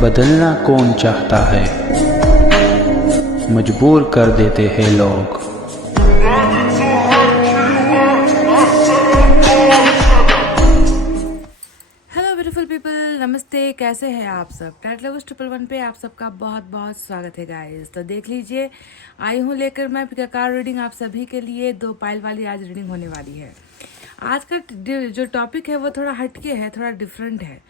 बदलना कौन चाहता है, मजबूर कर देते हैं लोग। हेलो ब्यूटीफुल पीपल, नमस्ते। कैसे हैं आप सब? टैट लवर्स 111 पे आप सबका बहुत बहुत स्वागत है गाइस। तो देख लीजिए, आई हूँ लेकर मैं पिकाकार रीडिंग आप सभी के लिए। 2 पाइल वाली आज रीडिंग होने वाली है। आज का जो टॉपिक है वो थोड़ा हटके है, थोड़ा डिफरेंट है।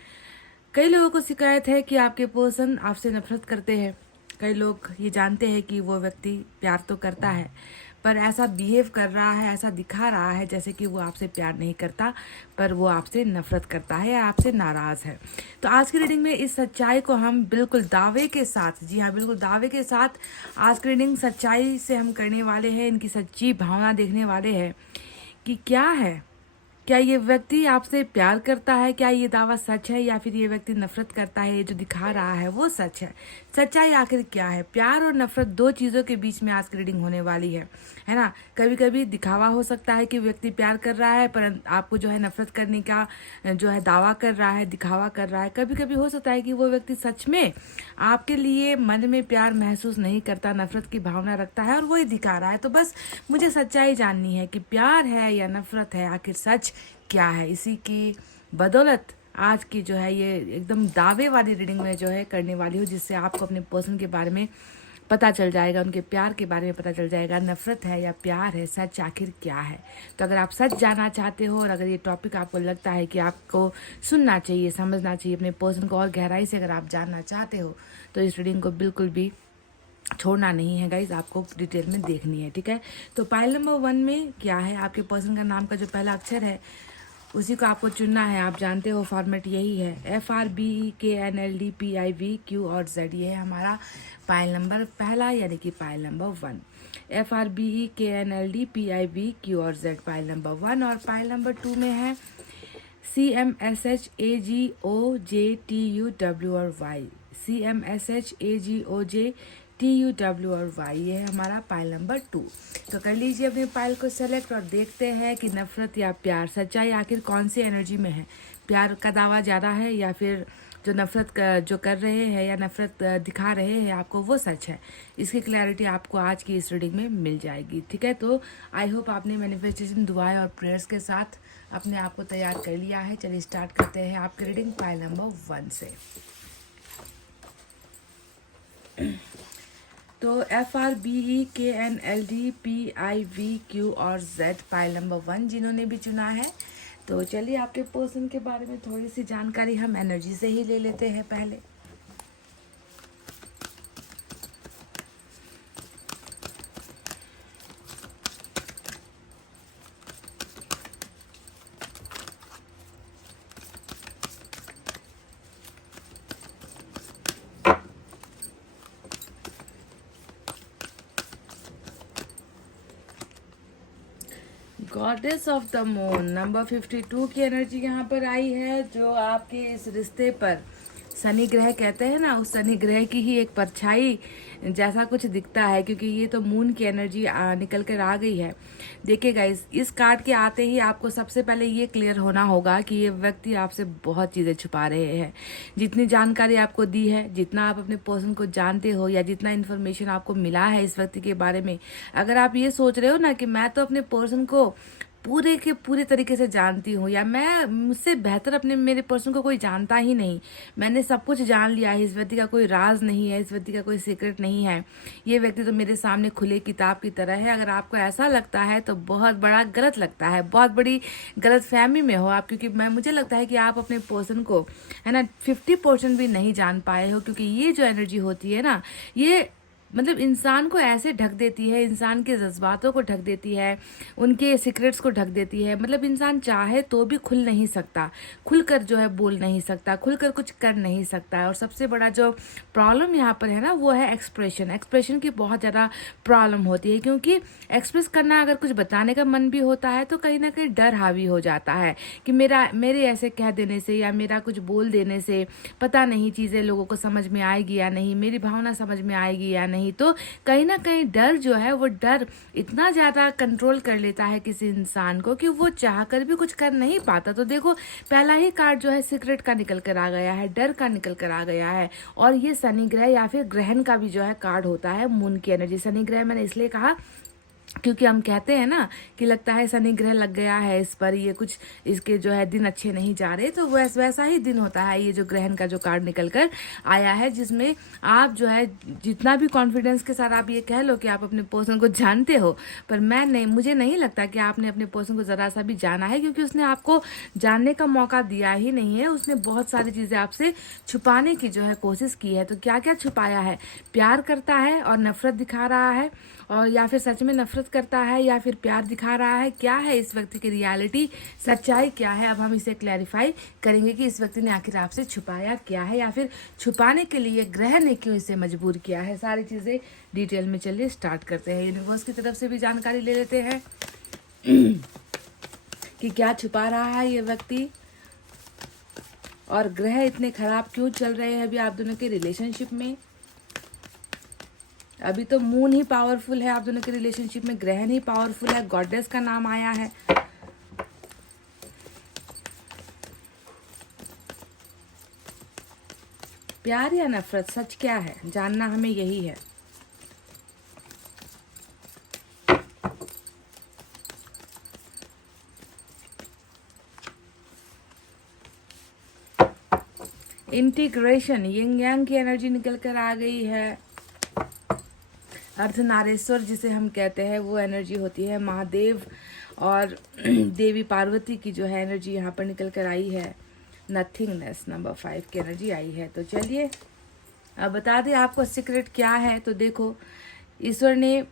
कई लोगों को शिकायत है कि आपके पर्सन आपसे नफरत करते हैं। कई लोग ये जानते हैं कि वो व्यक्ति प्यार तो करता है, पर ऐसा बिहेव कर रहा है, ऐसा दिखा रहा है जैसे कि वो आपसे प्यार नहीं करता, पर वो आपसे नफरत करता है या आपसे नाराज़ है। तो आज की रीडिंग में इस सच्चाई को हम बिल्कुल दावे के साथ, जी हाँ बिल्कुल दावे के साथ आज की रीडिंग सच्चाई से हम करने वाले हैं। इनकी सच्ची भावना देखने वाले हैं कि क्या ये व्यक्ति आपसे प्यार करता है, क्या ये दावा सच है, या फिर ये व्यक्ति नफरत करता है। ये जो दिखा रहा है वो सच है। सच्चाई आखिर क्या है? प्यार और नफरत, 2 चीज़ों के बीच में आज की रीडिंग होने वाली है ना। कभी कभी दिखावा हो सकता है कि व्यक्ति प्यार कर रहा है, पर आपको जो है नफरत करने का जो है दावा कर रहा है, दिखावा कर रहा है। कभी कभी हो सकता है कि वो व्यक्ति सच में आपके लिए मन में प्यार महसूस नहीं करता, नफरत की भावना रखता है और वही दिखा रहा है। तो बस मुझे सच्चाई जाननी है कि प्यार है या नफरत है, आखिर सच क्या है। इसी की बदौलत आज की जो है ये एकदम दावे वाली रीडिंग में जो है करने वाली हूँ, जिससे आपको अपने पर्सन के बारे में पता चल जाएगा, उनके प्यार के बारे में पता चल जाएगा। नफरत है या प्यार है, सच आखिर क्या है। तो अगर आप सच जानना चाहते हो और अगर ये टॉपिक आपको लगता है कि आपको सुनना चाहिए, समझना चाहिए, अपने पर्सन को और गहराई से अगर आप जानना चाहते हो, तो इस रीडिंग को बिल्कुल भी छोड़ना नहीं है गाइज, आपको डिटेल में देखनी है, ठीक है। तो पाइल नंबर 1 में क्या है, आपके पर्सन का नाम का जो पहला अक्षर है उसी को आपको चुनना है। आप जानते हो फॉर्मेट यही है, FRBEKNLDPIVQ और Z। ये है हमारा पाइल नंबर पहला, यानी कि पाइल नंबर 1। FRBEKNLDPIVQ और Z पाइल नंबर 1। और पाइल नंबर 2 में है CMSHAGOJTUW और Y। CMSHAGOJTUW और Y, ये है हमारा पाइल नंबर 2। तो कर लीजिए अपने पाइल को सेलेक्ट और देखते हैं कि नफरत या प्यार, सच्चाई आखिर कौन सी एनर्जी में है। प्यार का दावा ज़्यादा है या फिर जो नफरत जो कर रहे हैं या नफरत दिखा रहे हैं आपको, वो सच है। इसकी क्लैरिटी आपको आज की इस रीडिंग में मिल जाएगी, ठीक है। तो आई होप आपने मैनिफेस्टेशन, दुआएं और प्रेयर्स के साथ अपने आप को तैयार कर लिया है। चलिए स्टार्ट करते हैं आपकी रीडिंग पाइल नंबर 1 से। तो FRBEKNLDPIVQ और Z पाइल नंबर 1 जिन्होंने भी चुना है। तो चलिए आपके पर्सन के बारे में थोड़ी सी जानकारी हम एनर्जी से ही ले लेते हैं पहले। Goddess of the moon number 52 की एनर्जी यहाँ पर आई है, जो आपके इस रिश्ते पर शनि ग्रह कहते हैं ना, उस शनि ग्रह की ही एक परछाई जैसा कुछ दिखता है, क्योंकि ये तो मून की एनर्जी निकल कर आ गई है। देखिए गाइस, इस कार्ड के आते ही आपको सबसे पहले ये क्लियर होना होगा कि ये व्यक्ति आपसे बहुत चीज़ें छुपा रहे हैं। जितनी जानकारी आपको दी है, जितना आप अपने पर्सन को जानते हो, या जितना इन्फॉर्मेशन आपको मिला है इस व्यक्ति के बारे में, अगर आप ये सोच रहे हो ना कि मैं तो अपने पर्सन को पूरे के पूरे तरीके से जानती हूँ, या मैं मुझसे बेहतर अपने मेरे पर्सन को कोई जानता ही नहीं, मैंने सब कुछ जान लिया है, इस व्यक्ति का कोई राज नहीं है, इस व्यक्ति का कोई सीक्रेट नहीं है, ये व्यक्ति तो मेरे सामने खुले किताब की तरह है। अगर आपको ऐसा लगता है तो बहुत बड़ा गलत लगता है, बहुत बड़ी गलत फहमी में हो आप, क्योंकि मुझे लगता है कि आप अपने पर्सन को है ना 50% भी नहीं जान पाए हो। क्योंकि ये जो एनर्जी होती है ना, ये मतलब इंसान को ऐसे ढक देती है, इंसान के जज्बातों को ढक देती है, उनके सीक्रेट्स को ढक देती है। मतलब इंसान चाहे तो भी खुल नहीं सकता, खुलकर जो है बोल नहीं सकता, खुलकर कुछ कर नहीं सकता। और सबसे बड़ा जो प्रॉब्लम यहाँ पर है ना, वो है एक्सप्रेशन। एक्सप्रेशन की बहुत ज़्यादा प्रॉब्लम होती है, क्योंकि एक्सप्रेस करना, अगर कुछ बताने का मन भी होता है तो कहीं ना कहीं डर हावी हो जाता है कि मेरे ऐसे कह देने से या मेरा कुछ बोल देने से पता नहीं चीज़ें लोगों को समझ में आएगी या नहीं, मेरी भावना समझ में आएगी या नहीं, नहीं। तो कहीं ना कहीं डर जो है, वो डर इतना ज़्यादा कंट्रोल कर लेता है किसी इंसान को कि वो चाह कर भी कुछ कर नहीं पाता। तो देखो, पहला ही कार्ड जो है सीक्रेट का निकल कर आ गया है, डर का निकल कर आ गया है। और ये शनि ग्रह या फिर ग्रहण का भी जो है कार्ड होता है, मून की एनर्जी। शनि ग्रह मैंने इसलिए कहा क्योंकि हम कहते हैं ना कि लगता है शनि ग्रह लग गया है इस पर, ये कुछ इसके जो है दिन अच्छे नहीं जा रहे, तो वैसा ही दिन होता है ये जो ग्रहण का जो कार्ड निकल कर आया है, जिसमें आप जो है जितना भी कॉन्फिडेंस के साथ आप ये कह लो कि आप अपने पर्सन को जानते हो, पर मुझे नहीं लगता कि आपने अपने पर्सन को ज़रा सा भी जाना है, क्योंकि उसने आपको जानने का मौका दिया ही नहीं है। उसने बहुत सारी चीज़ें आपसे छुपाने की जो है कोशिश की है। तो क्या क्या छुपाया है? प्यार करता है और नफरत दिखा रहा है, और या फिर सच में नफरत करता है या फिर प्यार दिखा रहा है। क्या है इस व्यक्ति की रियलिटी, सच्चाई क्या है? अब हम इसे क्लैरिफाई करेंगे कि इस व्यक्ति ने आखिर आपसे छुपाया क्या है, या फिर छुपाने के लिए ग्रह ने क्यों इसे मजबूर किया है। सारी चीज़ें डिटेल में चलिए स्टार्ट करते हैं। यूनिवर्स की तरफ से भी जानकारी ले लेते हैं कि क्या छुपा रहा है ये व्यक्ति, और ग्रह इतने खराब क्यों चल रहे हैं अभी आप दोनों के रिलेशनशिप में। अभी तो मून ही पावरफुल है आप दोनों के रिलेशनशिप में, ग्रहण ही पावरफुल है, गॉडेस का नाम आया है। प्यार या नफरत, सच क्या है जानना हमें यही है। इंटीग्रेशन, यिंग यांग की एनर्जी निकल कर आ गई है। अर्धनारेश्वर जिसे हम कहते हैं, वो एनर्जी होती है। महादेव और देवी पार्वती की जो है एनर्जी यहाँ पर निकल कर आई है। नथिंगनेस, नंबर 5 की एनर्जी आई है। तो चलिए अब बता दें आपको सीक्रेट क्या है। तो देखो, ईश्वर ने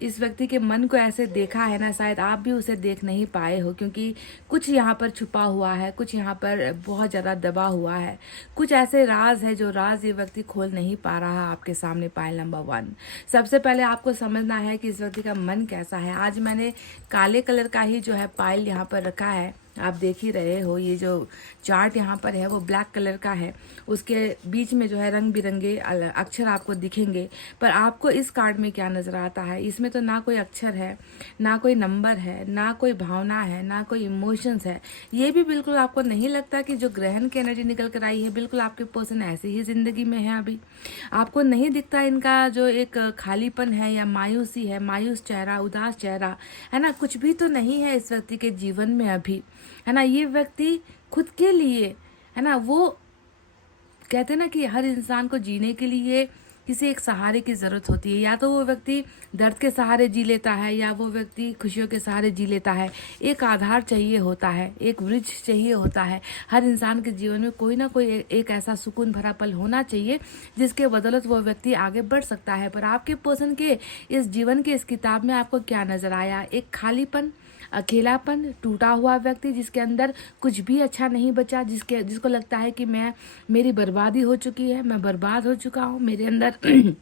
इस व्यक्ति के मन को ऐसे देखा है ना, शायद आप भी उसे देख नहीं पाए हो, क्योंकि कुछ यहाँ पर छुपा हुआ है, कुछ यहाँ पर बहुत ज़्यादा दबा हुआ है, कुछ ऐसे राज है जो राज ये व्यक्ति खोल नहीं पा रहा आपके सामने। पायल नंबर 1, सबसे पहले आपको समझना है कि इस व्यक्ति का मन कैसा है। आज मैंने काले कलर का ही जो है पायल यहाँ पर रखा है, आप देख ही रहे हो। ये जो चार्ट यहाँ पर है वो ब्लैक कलर का है, उसके बीच में जो है रंग बिरंगे अक्षर आपको दिखेंगे। पर आपको इस कार्ड में क्या नज़र आता है? इसमें तो ना कोई अक्षर है, ना कोई नंबर है, ना कोई भावना है, ना कोई इमोशंस है। ये भी बिल्कुल आपको नहीं लगता कि जो ग्रहण की एनर्जी निकल कर आई है, बिल्कुल आपके पर्सन ऐसे ही ज़िंदगी में है। अभी आपको नहीं दिखता इनका जो एक खालीपन है या मायूसी है, मायूस चेहरा, उदास चेहरा है ना, कुछ भी तो नहीं है इस व्यक्ति के जीवन में अभी, है ना। ये व्यक्ति खुद के लिए, है ना, वो कहते हैं ना कि हर इंसान को जीने के लिए किसी एक सहारे की ज़रूरत होती है। या तो वो व्यक्ति दर्द के सहारे जी लेता है, या वो व्यक्ति खुशियों के सहारे जी लेता है। एक आधार चाहिए होता है, एक ब्रिज चाहिए होता है। हर इंसान के जीवन में कोई ना कोई एक ऐसा सुकून भरा पल होना चाहिए जिसके बदौलत वो व्यक्ति आगे बढ़ सकता है। पर आपके पर्सन के इस जीवन के इस किताब में आपको क्या नज़र आया? एक खालीपन, अकेलापन, टूटा हुआ व्यक्ति जिसके अंदर कुछ भी अच्छा नहीं बचा, जिसको लगता है कि मेरी बर्बादी हो चुकी है, मैं बर्बाद हो चुका हूँ, मेरे अंदर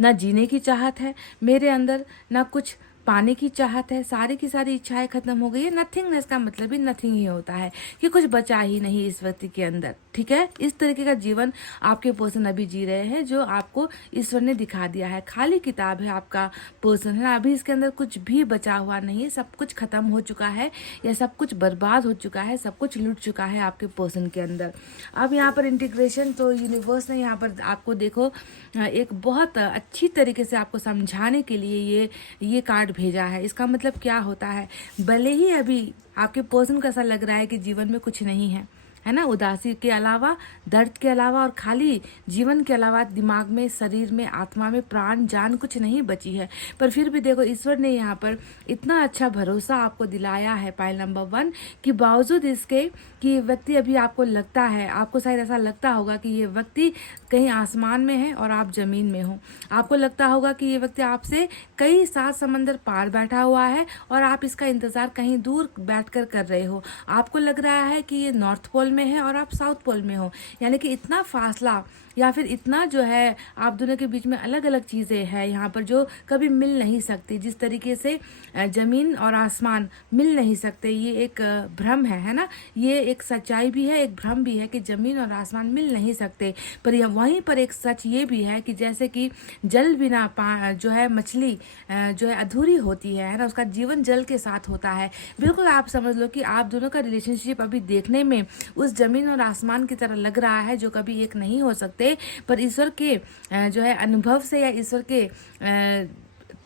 ना जीने की चाहत है, मेरे अंदर ना कुछ पाने की चाहत है, सारी की सारी इच्छाएं खत्म हो गई है। नथिंगनेस का मतलब ही नथिंग ही होता है कि कुछ बचा ही नहीं इस व्यक्ति के अंदर, ठीक है। इस तरीके का जीवन आपके पर्सन अभी जी रहे हैं जो आपको ईश्वर ने दिखा दिया है। खाली किताब है आपका पर्सन, है ना। अभी इसके अंदर कुछ भी बचा हुआ नहीं है, सब कुछ खत्म हो चुका है या सब कुछ बर्बाद हो चुका है, सब कुछ लुट चुका है आपके पर्सन के अंदर। अब यहाँ पर इंटीग्रेशन, तो यूनिवर्स ने यहाँ पर आपको देखो एक बहुत अच्छी तरीके से आपको समझाने के लिए ये कार्ड भेजा है। इसका मतलब क्या होता है? भले ही अभी आपके पर्सन को ऐसा लग रहा है कि जीवन में कुछ नहीं है ना, उदासी के अलावा, दर्द के अलावा और खाली जीवन के अलावा दिमाग में, शरीर में, आत्मा में, प्राण जान कुछ नहीं बची है। पर फिर भी देखो, ईश्वर ने यहाँ पर इतना अच्छा भरोसा आपको दिलाया है पाइल नंबर 1 कि बावजूद इसके कि ये व्यक्ति अभी आपको लगता है, आपको शायद ऐसा लगता होगा कि ये व्यक्ति कहीं आसमान में है और आप जमीन में हो। आपको लगता होगा कि ये व्यक्ति आपसे कई 7 समंदर पार बैठा हुआ है और आप इसका इंतजार कहीं दूर बैठकर कर रहे हो। आपको लग रहा है कि ये नॉर्थ पोल में है और आप साउथ पोल में हो, यानी कि इतना फासला या फिर इतना जो है आप दोनों के बीच में अलग अलग चीज़ें हैं यहाँ पर जो कभी मिल नहीं सकती। जिस तरीके से ज़मीन और आसमान मिल नहीं सकते, ये एक भ्रम है ना, ये एक सच्चाई भी है, एक भ्रम भी है कि जमीन और आसमान मिल नहीं सकते, पर वहीं पर एक सच ये भी है कि जैसे कि जल बिना जो है मछली जो है अधूरी होती है ना, उसका जीवन जल के साथ होता है। बिल्कुल आप समझ लो कि आप दोनों का रिलेशनशिप अभी देखने में उस जमीन और आसमान की तरह लग रहा है, जो कभी एक नहीं हो सकते, पर ईश्वर के जो है अनुभव से या ईश्वर के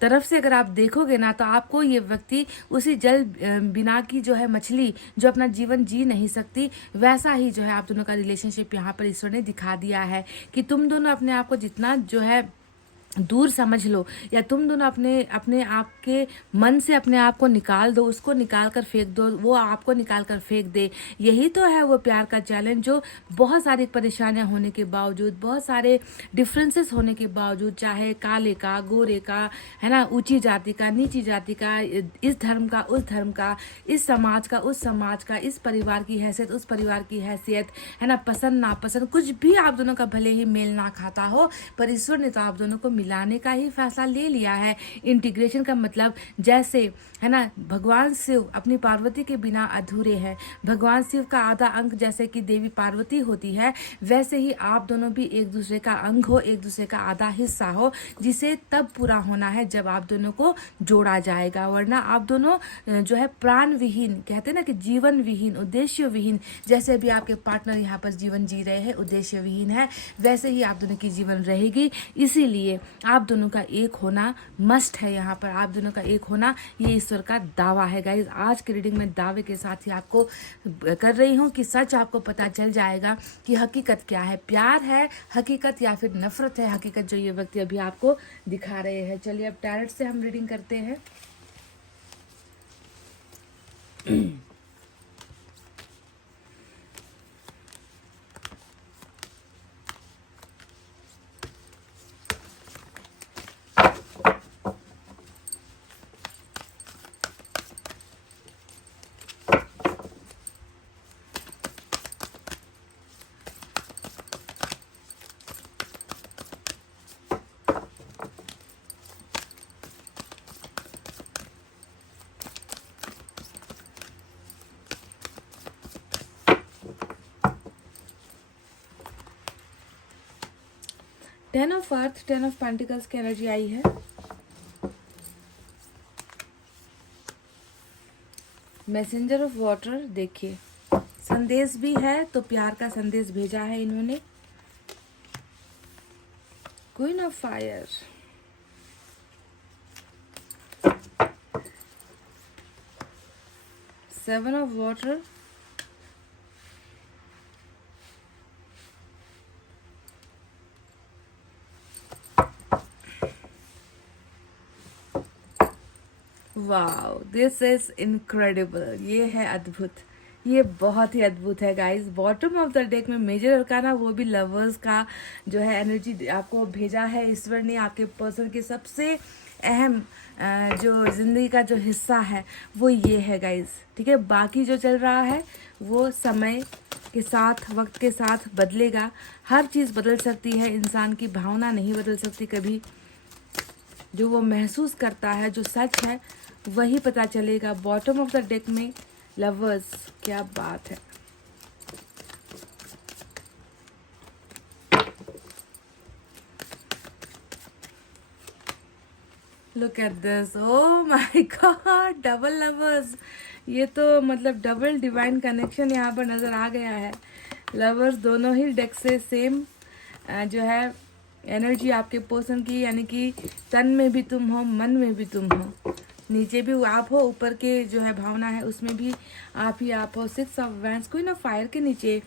तरफ से अगर आप देखोगे ना, तो आपको ये व्यक्ति उसी जल बिना की जो है मछली जो अपना जीवन जी नहीं सकती, वैसा ही जो है आप दोनों का रिलेशनशिप यहाँ पर ईश्वर ने दिखा दिया है कि तुम दोनों अपने आप को जितना जो है दूर समझ लो, या तुम दोनों अपने अपने आप के मन से अपने आप को निकाल दो, उसको निकाल कर फेंक दो, वो आपको निकाल कर फेंक दे। यही तो है वो प्यार का चैलेंज, जो बहुत सारी परेशानियां होने के बावजूद, बहुत सारे डिफरेंसेस होने के बावजूद, चाहे काले का गोरे का है ना, ऊंची जाति का नीची जाति का, इस धर्म का उस धर्म का, इस समाज का उस समाज का, इस परिवार की हैसियत उस परिवार की हैसियत, है ना, पसंद नापसंद कुछ भी आप दोनों का भले ही मेल ना खाता हो, पर ईश्वर ने तो आप दोनों को मिलाने का ही फैसला ले लिया है। इंटीग्रेशन का मतलब जैसे है ना, भगवान शिव अपनी पार्वती के बिना अधूरे हैं, भगवान शिव का आधा अंग जैसे कि देवी पार्वती होती है, वैसे ही आप दोनों भी एक दूसरे का अंग हो, एक दूसरे का आधा हिस्सा हो, जिसे तब पूरा होना है जब आप दोनों को जोड़ा जाएगा। वरना आप दोनों जो है प्राण विहीन, कहते हैं ना कि जीवन विहीन, उद्देश्य विहीन, जैसे अभी आपके पार्टनर यहाँ पर जीवन जी रहे हैं, उद्देश्य विहीन है, वैसे ही आप दोनों की जीवन रहेगी। इसीलिए आप दोनों का एक होना मस्ट है। यहाँ पर आप दोनों का एक होना ये ईश्वर का दावा है गाइस। आज की रीडिंग में दावे के साथ ही आपको कर रही हूँ कि सच आपको पता चल जाएगा कि हकीकत क्या है, प्यार है हकीकत या फिर नफरत है हकीकत, जो ये व्यक्ति अभी आपको दिखा रहे हैं। चलिए अब टैरेट से हम रीडिंग करते हैं। Ten of earth, ten of pentacles की एनर्जी आई है। मैसेंजर ऑफ वाटर, देखिए संदेश भी है, तो प्यार का संदेश भेजा है इन्होंने। Queen of fire, seven of water, wow this is incredible, ये है अद्भुत, ये बहुत ही अद्भुत है guys. Bottom of the deck में मेजर अरकाना, वो भी लवर्स का जो है एनर्जी आपको भेजा है ईश्वर ने। आपके पर्सन के सबसे अहम जो जिंदगी का जो हिस्सा है वो ये है गाइस, ठीक है। बाकी जो चल रहा है वो समय के साथ, वक्त के साथ बदलेगा। हर चीज़ बदल सकती है, इंसान की भावना नहीं बदल सकती कभी। जो वो महसूस करता है, जो सच है वही पता चलेगा। बॉटम ऑफ द डेक में लवर्स, क्या बात है। Look at this, oh my God, double lovers. ये तो मतलब डबल डिवाइन कनेक्शन यहाँ पर नजर आ गया है। लवर्स दोनों ही डेक से सेम जो है एनर्जी आपके पर्सन की, यानी कि तन में भी तुम हो, मन में भी तुम हो, नीचे भी आप हो, ऊपर के जो है भावना है उसमें भी आप ही आप हो। Six of wands, queen of fire के नीचे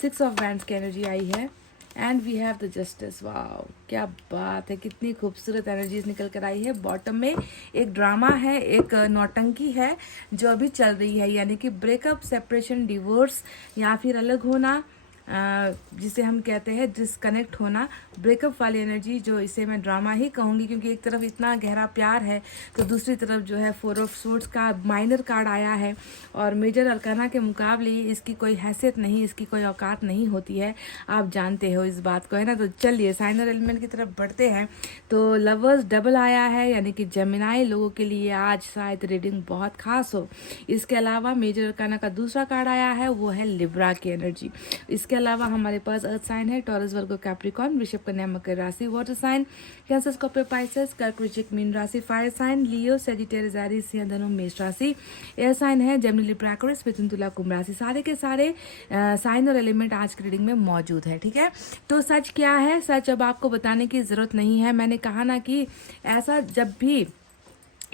सिक्स ऑफ वैंड्स की एनर्जी आई है, and we have the justice. Wow क्या बात है, कितनी खूबसूरत एनर्जीज निकल कर आई है। बॉटम में एक ड्रामा है, एक नौटंकी है जो अभी चल रही है, यानी कि ब्रेकअप, सेपरेशन, डिवोर्स या फिर अलग होना, जिसे हम कहते हैं डिस्कनेक्ट होना, ब्रेकअप वाली एनर्जी, जो इसे मैं ड्रामा ही कहूँगी, क्योंकि एक तरफ इतना गहरा प्यार है तो दूसरी तरफ जो है 4 ऑफ सोर्ड्स का माइनर कार्ड आया है और मेजर अरकाना के मुकाबले इसकी कोई हैसियत नहीं, इसकी कोई औकात नहीं होती है। आप जानते हो इस बात को, है ना। तो चलिए साइन और एलिमेंट की तरफ बढ़ते हैं। तो लवर्स डबल आया है, यानी कि जेमिनाई लोगों के लिए आज शायद रीडिंग बहुत खास हो। इसके अलावा मेजर अरकाना का दूसरा कार्ड आया है, वो है लिब्रा की एनर्जी। इसके अलावा हमारे पास अर्थ साइन है, टॉरस, वर्गो, कैप्रिकॉर्न, वृषभ, कन्या, मकर राशि water sign, Cancer, Scorpio, Pisces, कर्क, वृश्चिक, मीन राशि fire sign, Leo, Sagittarius, Aries, सिंह, धनु, मेष राशि एयर साइन है, जेमिनी, लिब्रा, एक्वेरियस, मिथुन, तुला, कुंभ राशि। सारे के सारे साइन और एलिमेंट आज की रीडिंग में मौजूद है, ठीक है। तो सच क्या है, सच अब आपको बताने की जरूरत नहीं है। मैंने कहा ना कि ऐसा जब भी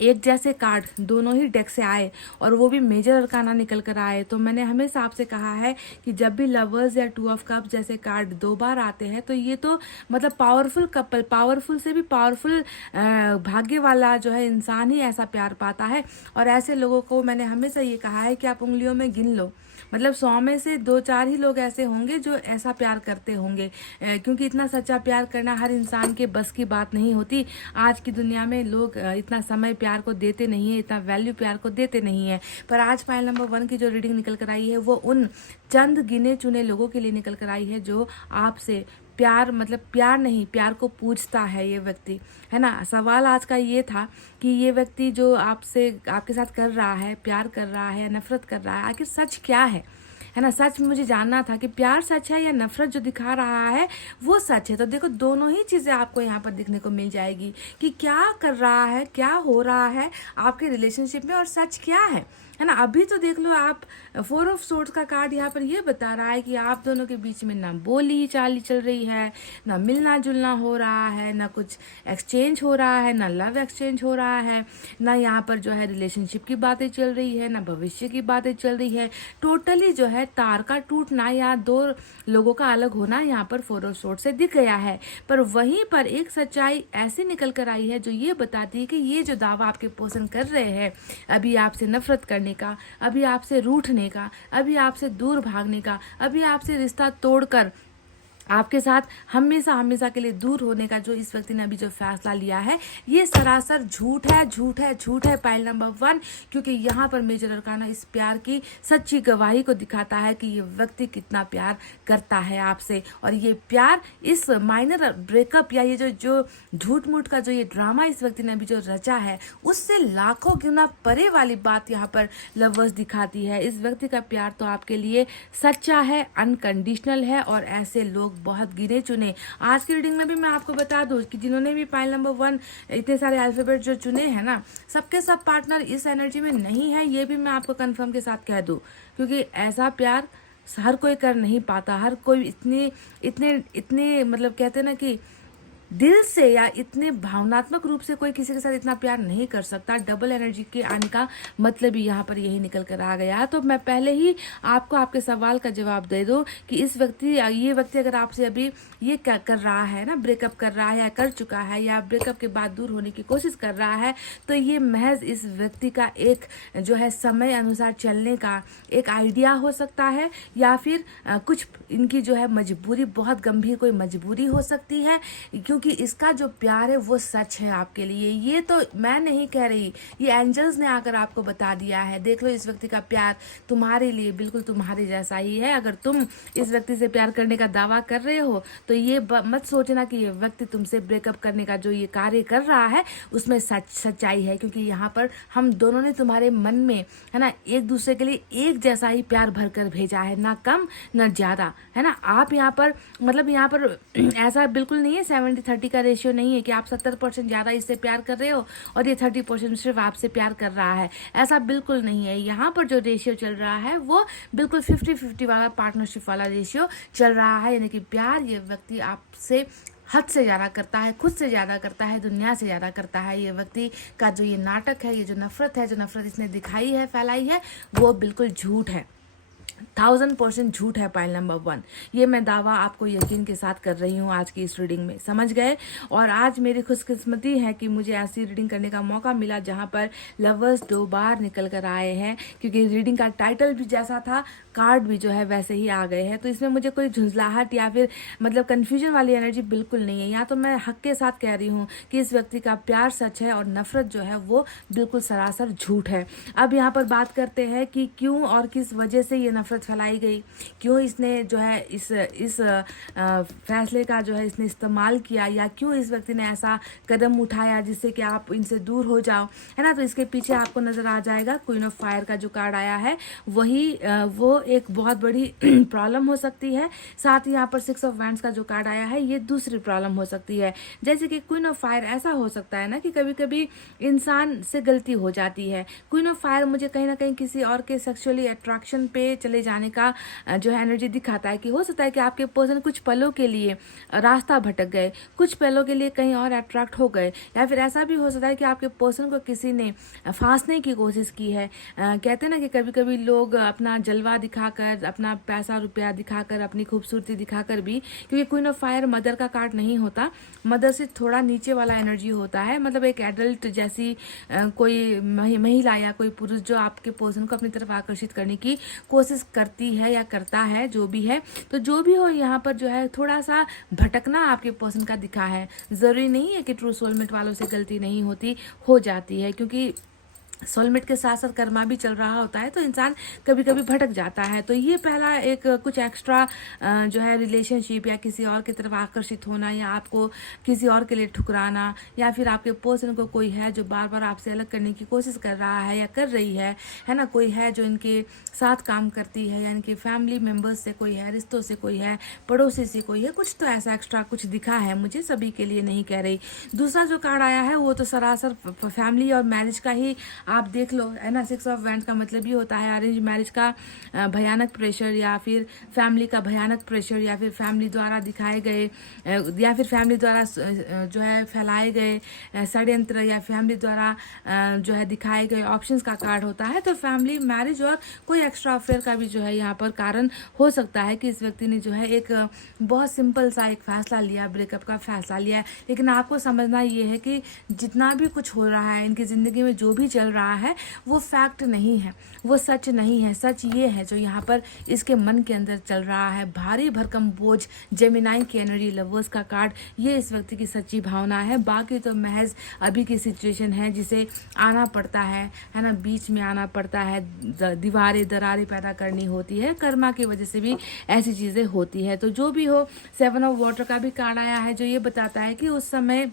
एक जैसे कार्ड दोनों ही डेक से आए और वो भी मेजर अरकाना निकल कर आए, तो मैंने हमेशा आपसे कहा है कि जब भी लवर्स या 2 ऑफ कप्स जैसे कार्ड 2 बार आते हैं तो ये तो मतलब पावरफुल कपल, पावरफुल से भी पावरफुल भाग्य वाला जो है इंसान ही ऐसा प्यार पाता है। और ऐसे लोगों को मैंने हमेशा ये कहा है कि आप उंगलियों में गिन लो, मतलब 100 में से 2-4 ही लोग ऐसे होंगे जो ऐसा प्यार करते होंगे, क्योंकि इतना सच्चा प्यार करना हर इंसान के बस की बात नहीं होती। आज की दुनिया में लोग इतना समय प्यार को देते नहीं है, इतना वैल्यू प्यार को देते नहीं है। पर आज पाइल नंबर 1 की जो रीडिंग निकल कर आई है वो उन चंद गिने चुने लोगों के लिए निकल कर आई है जो आपसे प्यार, मतलब प्यार नहीं, प्यार को पूछता है ये व्यक्ति, है ना। सवाल आज का ये था कि ये व्यक्ति जो आपसे, आपके साथ कर रहा है, प्यार कर रहा है, नफरत कर रहा है, आखिर सच क्या है ना। सच मुझे जानना था कि प्यार सच है या नफरत जो दिखा रहा है वो सच है। तो देखो दोनों ही चीज़ें आपको यहाँ पर दिखने को मिल जाएगी कि क्या कर रहा है, क्या हो रहा है आपके रिलेशनशिप में और सच क्या है ना। अभी तो देख लो आप, 4 ऑफ सोर्ड्स का कार्ड यहाँ पर ये बता रहा है कि आप दोनों के बीच में ना बोली चाली चल रही है, ना मिलना जुलना हो रहा है, ना कुछ एक्सचेंज हो रहा है, ना लव एक्सचेंज हो रहा है, ना यहाँ पर जो है रिलेशनशिप की बातें चल रही है, ना भविष्य की बातें चल रही है। टोटली जो है तार का टूटना या 2 लोगों का अलग होना यहाँ पर 4 ऑफ सोर्ड्स से दिख गया है। पर वहीं पर एक सच्चाई ऐसी निकल कर आई है जो ये बताती है कि ये जो दावा आपके पोषण कर रहे हैं, अभी आपसे नफरत करने का, अभी आपसे रूठने का, अभी आपसे दूर भागने का, अभी आपसे रिश्ता तोड़कर आपके साथ हमेशा हमेशा के लिए दूर होने का जो इस व्यक्ति ने अभी जो फैसला लिया है, ये सरासर झूठ है, झूठ है, झूठ है पाइल नंबर 1। क्योंकि यहाँ पर मेजर अरकाना इस प्यार की सच्ची गवाही को दिखाता है कि ये व्यक्ति कितना प्यार करता है आपसे। और ये प्यार, इस माइनर ब्रेकअप या ये जो झूठ मूठ का जो ये ड्रामा इस व्यक्ति ने अभी जो रचा है, उससे लाखों गुना परे वाली बात यहाँ पर लवर्स दिखाती है। इस व्यक्ति का प्यार तो आपके लिए सच्चा है, अनकंडीशनल है, और ऐसे लोग बहुत गिने चुने। आज की रीडिंग में भी मैं आपको बता दूं कि जिन्होंने भी पाइल नंबर 1 इतने सारे अल्फाबेट जो चुने हैं ना, सबके सब पार्टनर इस एनर्जी में नहीं है, ये भी मैं आपको कंफर्म के साथ कह दूं। क्योंकि ऐसा प्यार हर कोई कर नहीं पाता, हर कोई इतने मतलब कहते हैं ना कि दिल से या इतने भावनात्मक रूप से कोई किसी के साथ इतना प्यार नहीं कर सकता। डबल एनर्जी के आने का मतलब ही यहाँ पर यही निकल कर आ गया। तो मैं पहले ही आपको आपके सवाल का जवाब दे दूं कि ये व्यक्ति अगर आपसे अभी ये कर रहा है ना, ब्रेकअप कर रहा है या कर चुका है या ब्रेकअप के बाद दूर होने की कोशिश कर रहा है, तो ये महज इस व्यक्ति का एक जो है समय अनुसार चलने का एक आइडिया हो सकता है, या फिर कुछ इनकी जो है मजबूरी, बहुत गंभीर कोई मजबूरी हो सकती है। क्योंकि इसका जो प्यार है वो सच है आपके लिए। ये तो मैं नहीं कह रही, ये एंजल्स ने आकर आपको बता दिया है। देख लो इस व्यक्ति का प्यार तुम्हारे लिए बिल्कुल तुम्हारे जैसा ही है। अगर तुम इस व्यक्ति से प्यार करने का दावा कर रहे हो तो ये मत सोचना कि ये व्यक्ति तुमसे ब्रेकअप करने का जो ये कार्य कर रहा है उसमें सच्चाई है। क्योंकि यहाँ पर हम दोनों ने तुम्हारे मन में, है ना, एक दूसरे के लिए एक जैसा ही प्यार भर कर भेजा है, ना कम ना ज्यादा, है ना। आप यहाँ पर मतलब यहाँ पर ऐसा बिल्कुल नहीं है 70-30 का रेशियो नहीं है कि आप 70% ज़्यादा इससे प्यार कर रहे हो और ये 30% सिर्फ आपसे प्यार कर रहा है, ऐसा बिल्कुल नहीं है। यहाँ पर जो रेशियो चल रहा है वो बिल्कुल 50-50 वाला पार्टनरशिप वाला रेशियो चल रहा है। यानी कि प्यार ये व्यक्ति आपसे हद से ज़्यादा करता है, खुद से ज़्यादा करता है, दुनिया से ज़्यादा करता है। ये व्यक्ति का जो ये नाटक है, ये जो नफरत है, जो नफरत इसने दिखाई है, फैलाई है, वो बिल्कुल झूठ है। 1000% झूठ है पाइल नंबर 1। ये मैं दावा आपको यकीन के साथ कर रही हूँ आज की इस रीडिंग में, समझ गए। और आज मेरी खुशकिस्मती है कि मुझे ऐसी रीडिंग करने का मौका मिला जहाँ पर लवर्स 2 बार निकल कर आए हैं, क्योंकि रीडिंग का टाइटल भी जैसा था, कार्ड भी जो है वैसे ही आ गए हैं। तो इसमें मुझे कोई झुंझलाहट या फिर मतलब कन्फ्यूजन वाली एनर्जी बिल्कुल नहीं है। या तो मैं हक के साथ कह रही हूँ कि इस व्यक्ति का प्यार सच है और नफरत जो है वो बिल्कुल सरासर झूठ है। अब यहाँ पर बात करते हैं कि क्यों और किस वजह से ये नफरत फैलाई गई, क्यों इसने जो है इस फैसले का जो है इसने इस्तेमाल किया, या क्यों इस व्यक्ति ने ऐसा कदम उठाया जिससे कि आप इनसे दूर हो जाओ, है ना। तो इसके पीछे आपको नजर आ जाएगा क्वीन ऑफ फायर का जो कार्ड आया है वही वो एक बहुत बड़ी प्रॉब्लम हो सकती है। साथ ही यहाँ पर 6 ऑफ वैंड्स का जो कार्ड आया है ये दूसरी प्रॉब्लम हो सकती है। जैसे कि क्वीन ऑफ फायर ऐसा हो सकता है ना कि कभी कभी इंसान से गलती हो जाती है। क्वीन ऑफ फायर मुझे कहीं ना कहीं किसी और के सेक्सुअली अट्रैक्शन पे चले जाने का जो है एनर्जी दिखाता है कि हो सकता है कि आपके पर्सन कुछ पलों के लिए रास्ता भटक गए, कुछ पलों के लिए कहीं और अट्रैक्ट हो गए, या फिर ऐसा भी हो सकता है कि आपके पर्सन को किसी ने फांसने की कोशिश की है। कहते हैं ना कि कभी कभी लोग अपना जलवा दिखाकर, अपना पैसा रुपया दिखाकर, अपनी खूबसूरती दिखाकर भी, क्योंकि क्वीन ऑफ फायर मदर का कार्ड नहीं होता, मदर से थोड़ा नीचे वाला एनर्जी होता है, मतलब एक एडल्ट जैसी कोई महिला या कोई पुरुष जो आपके पर्सन को अपनी तरफ आकर्षित करने की कोशिश करती है या करता है, जो भी है। तो जो भी हो यहाँ पर जो है थोड़ा सा भटकना आपके पर्सन का दिखा है। जरूरी नहीं है कि ट्रू सोलमेट वालों से गलती नहीं होती, हो जाती है, क्योंकि सोलमेट के साथ साथ कर्मा भी चल रहा होता है, तो इंसान कभी कभी भटक जाता है। तो ये पहला एक कुछ एक्स्ट्रा जो है रिलेशनशिप या किसी और की तरफ आकर्षित होना, या आपको किसी और के लिए ठुकराना, या फिर आपके पर्सन को कोई है जो बार बार आपसे अलग करने की कोशिश कर रहा है या कर रही है ना। कोई है जो इनके साथ काम करती है, या इनके फैमिली मेम्बर्स से कोई है, रिश्तों से कोई है, पड़ोसी से कोई है, कुछ तो ऐसा एक्स्ट्रा कुछ दिखा है मुझे, सभी के लिए नहीं कह रही। दूसरा जो कार्ड आया है वो तो सरासर फैमिली और मैरिज का ही आप देख लो, है ना। 6 ऑफ वैंड्स का मतलब ये होता है अरेंज मैरिज का भयानक प्रेशर, या फिर फैमिली का भयानक प्रेशर, या फिर फैमिली द्वारा दिखाए गए या फिर फैमिली द्वारा जो है फैलाए गए षड्यंत्र, या फैमिली द्वारा जो है दिखाए गए ऑप्शंस का कार्ड होता है। तो फैमिली, मैरिज और कोई एक्स्ट्रा अफेयर का भी जो है यहाँ पर कारण हो सकता है कि इस व्यक्ति ने जो है एक बहुत सिंपल सा एक फैसला लिया, ब्रेकअप का फैसला लिया। लेकिन आपको समझना ये है कि जितना भी कुछ हो रहा है इनकी ज़िंदगी में, जो भी चल रहा है वो फैक्ट नहीं है, वो सच नहीं है। सच ये है जो यहाँ पर इसके मन के अंदर चल रहा है, भारी भरकम बोझ, जेमिनाई की एनर्जी, लवर्स का कार्ड, ये इस व्यक्ति की सच्ची भावना है। बाकी तो महज अभी की सिचुएशन है जिसे आना पड़ता है ना, बीच में आना पड़ता है, दीवारें दरारें पैदा करनी होती है, कर्मा की वजह से भी ऐसी चीज़ें होती है। तो जो भी हो, 7 ऑफ वाटर का भी कार्ड आया है जो ये बताता है कि उस समय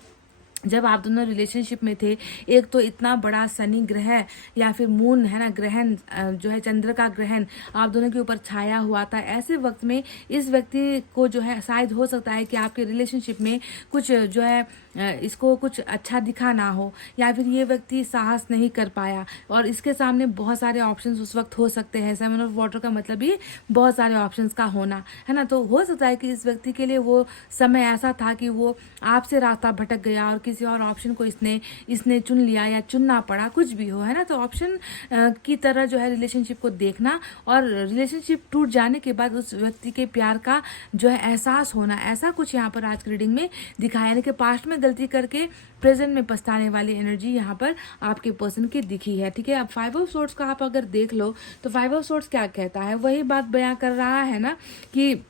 जब आप दोनों रिलेशनशिप में थे, एक तो इतना बड़ा शनि ग्रह या फिर मून, है ना, ग्रहण जो है चंद्र का ग्रहण आप दोनों के ऊपर छाया हुआ था। ऐसे वक्त में इस व्यक्ति को जो है शायद हो सकता है कि आपके रिलेशनशिप में कुछ जो है इसको कुछ अच्छा दिखा ना हो, या फिर ये व्यक्ति साहस नहीं कर पाया, और इसके सामने बहुत सारे ऑप्शंस उस वक्त हो सकते हैं। 7 ऑफ वाटर का मतलब ये बहुत सारे ऑप्शंस का होना, है ना। तो हो सकता है कि इस व्यक्ति के लिए वो समय ऐसा था कि वो आपसे रास्ता भटक गया और किसी और ऑप्शन को इसने चुन लिया या चुनना पड़ा, कुछ भी हो, है ना। तो ऑप्शन की तरह जो है रिलेशनशिप को देखना, और रिलेशनशिप टूट जाने के बाद उस व्यक्ति के प्यार का जो है एहसास होना, ऐसा कुछ यहाँ पर आज की रीडिंग में दिखाया। यानी कि पास्ट में गलती करके प्रेजेंट में पछताने वाली एनर्जी यहाँ पर आपके पर्सन की दिखी है, ठीक है। अब 5 ऑफ सोर्ड्स का आप अगर देख लो तो 5 ऑफ सोर्ड्स क्या कहता है, वही बात बयां कर रहा है ना कि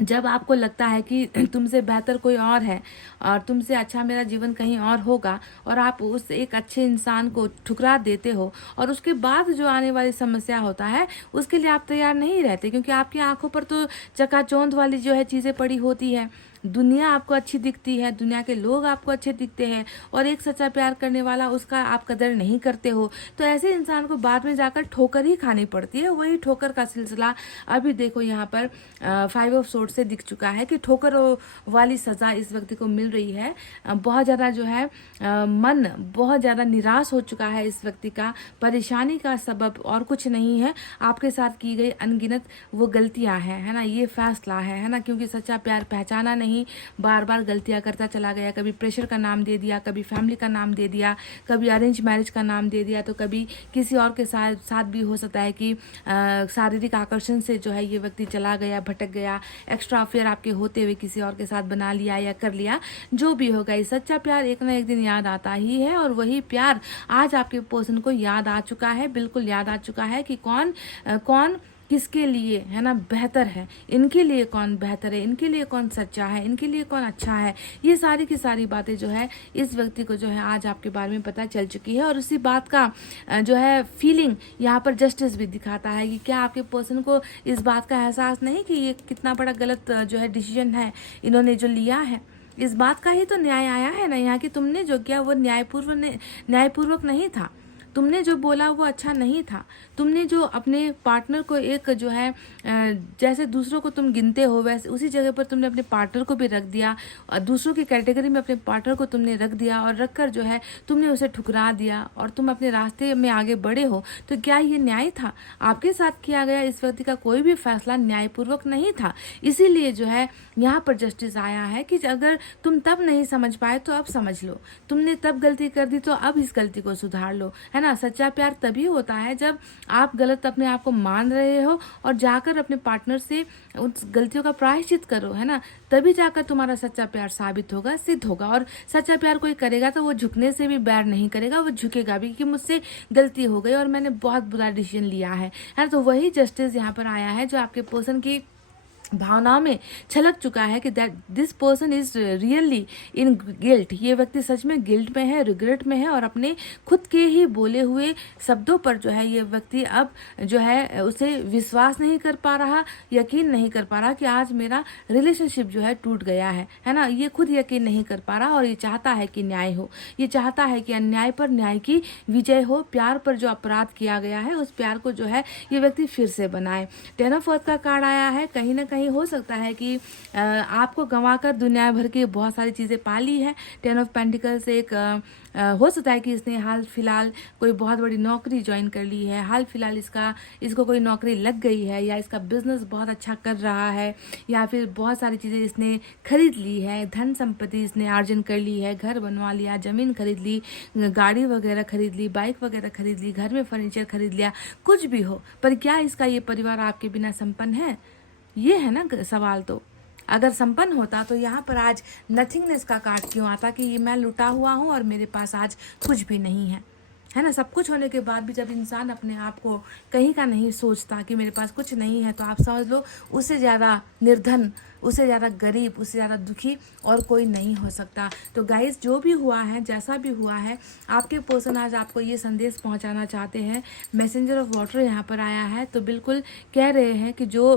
जब आपको लगता है कि तुमसे बेहतर कोई और है और तुमसे अच्छा मेरा जीवन कहीं और होगा, और आप उस एक अच्छे इंसान को ठुकरा देते हो, और उसके बाद जो आने वाली समस्या होता है उसके लिए आप तैयार नहीं रहते, क्योंकि आपकी आंखों पर तो चकाचौंध वाली जो है चीज़ें पड़ी होती है। दुनिया आपको अच्छी दिखती है, दुनिया के लोग आपको अच्छे दिखते हैं, और एक सच्चा प्यार करने वाला उसका आप कदर नहीं करते हो। तो ऐसे इंसान को बाद में जाकर ठोकर ही खानी पड़ती है। वही ठोकर का सिलसिला अभी देखो यहाँ पर 5 ऑफ सोर्ड से दिख चुका है कि ठोकर वाली सजा इस व्यक्ति को मिल रही है। बहुत ज़्यादा जो है मन बहुत ज़्यादा निराश हो चुका है इस व्यक्ति का। परेशानी का सबब और कुछ नहीं है, आपके साथ की गई अनगिनत वो गलतियां हैं, है ना, ये फैसला है ना, क्योंकि सच्चा प्यार पहचाना नहीं नहीं बार बार गलतियां करता चला गया। कभी प्रेशर का नाम दे दिया, कभी फैमिली का नाम दे दिया, कभी अरेंज मैरिज का नाम दे दिया, तो कभी किसी और के साथ भी हो सकता है कि शारीरिक आकर्षण से जो है ये व्यक्ति चला गया, भटक गया, एक्स्ट्रा अफेयर आपके होते हुए किसी और के साथ बना लिया या कर लिया। जो भी होगा, ये सच्चा प्यार एक ना एक दिन याद आता ही है, और वही प्यार आज आपके पर्सन को याद आ चुका है, बिल्कुल याद आ चुका है कि कौन किसके लिए है ना बेहतर है, इनके लिए कौन बेहतर है, इनके लिए कौन सच्चा है, इनके लिए कौन अच्छा है। ये सारी की सारी बातें जो है इस व्यक्ति को जो है आज आपके बारे में पता चल चुकी है, और उसी बात का जो है फीलिंग यहाँ पर जस्टिस भी दिखाता है कि क्या आपके पर्सन को इस बात का एहसास नहीं कि ये कितना बड़ा गलत जो है डिसीजन है इन्होंने जो लिया है। इस बात का ही तो न्याय आया है ना यहाँ कि तुमने जो किया वो न्यायपूर्वक नहीं था, तुमने जो बोला वो अच्छा नहीं था, तुमने जो अपने पार्टनर को एक जो है जैसे दूसरों को तुम गिनते हो वैसे उसी जगह पर तुमने अपने पार्टनर को भी रख दिया, और दूसरों की कैटेगरी में अपने पार्टनर को तुमने रख दिया, और रखकर जो है तुमने उसे ठुकरा दिया और तुम अपने रास्ते में आगे बढ़े हो। तो क्या ये न्याय था? आपके साथ किया गया इस व्यक्ति का कोई भी फैसला न्यायपूर्वक नहीं था। इसीलिए जो है यहाँ पर जस्टिस आया है कि अगर तुम तब नहीं समझ पाए तो अब समझ लो, तुमने तब गलती कर दी तो अब इस गलती को सुधार लो, है ना। सच्चा प्यार तभी होता है जब आप गलत अपने आप को मान रहे हो और जाकर अपने पार्टनर से उस गलतियों का प्रायश्चित करो, है ना। तभी जाकर तुम्हारा सच्चा प्यार साबित होगा, सिद्ध होगा। और सच्चा प्यार कोई करेगा तो वो झुकने से भी बैर नहीं करेगा, वो झुकेगा भी कि मुझसे गलती हो गई और मैंने बहुत बुरा डिसीजन लिया है ना। तो वही जस्टिस यहाँ पर आया है जो आपके पर्सन की भावनाओं में छलक चुका है कि that this person is really in guilt. ये व्यक्ति सच में गिल्ट में है, रिग्रेट में है, और अपने खुद के ही बोले हुए शब्दों पर जो है ये व्यक्ति अब जो है उसे विश्वास नहीं कर पा रहा, यकीन नहीं कर पा रहा कि आज मेरा रिलेशनशिप जो है टूट गया है ना। ये खुद यकीन नहीं कर पा रहा, और ये चाहता है कि न्याय हो, ये चाहता है कि अन्याय पर न्याय की विजय हो, प्यार पर जो अपराध किया गया है उस प्यार को जो है ये व्यक्ति फिर से बनाए। 10 ऑफ अर्थ का कार्ड आया है। कहीं ना कहीं हो सकता है कि आपको गंवाकर दुनिया भर की बहुत सारी चीज़ें पा ली है। 10 ऑफ पेंटिकल से एक हो सकता है कि इसने हाल फिलहाल कोई बहुत बड़ी नौकरी ज्वाइन कर ली है, हाल फिलहाल इसको कोई नौकरी लग गई है, या इसका बिजनेस बहुत अच्छा कर रहा है, या फिर बहुत सारी चीज़ें इसने खरीद ली है, धन संपत्ति इसने अर्जन कर ली है, घर बनवा लिया, ज़मीन खरीद ली, गाड़ी वगैरह खरीद ली, बाइक वगैरह खरीद ली, घर में फर्नीचर खरीद लिया, कुछ भी हो। पर क्या इसका ये परिवार आपके बिना संपन्न है? ये है ना सवाल। तो अगर संपन्न होता तो यहाँ पर आज नथिंगनेस का कार्ड क्यों आता कि ये मैं लुटा हुआ हूँ और मेरे पास आज कुछ भी नहीं है ना। सब कुछ होने के बाद भी जब इंसान अपने आप को कहीं का नहीं सोचता कि मेरे पास कुछ नहीं है, तो आप समझ लो उससे ज़्यादा निर्धन, उससे ज़्यादा गरीब, उससे ज़्यादा दुखी और कोई नहीं हो सकता। तो गाइस, जो भी हुआ है, जैसा भी हुआ है, आपके पर्सन आज आपको ये संदेश पहुंचाना चाहते हैं। मैसेंजर ऑफ वाटर यहाँ पर आया है, तो बिल्कुल कह रहे हैं कि जो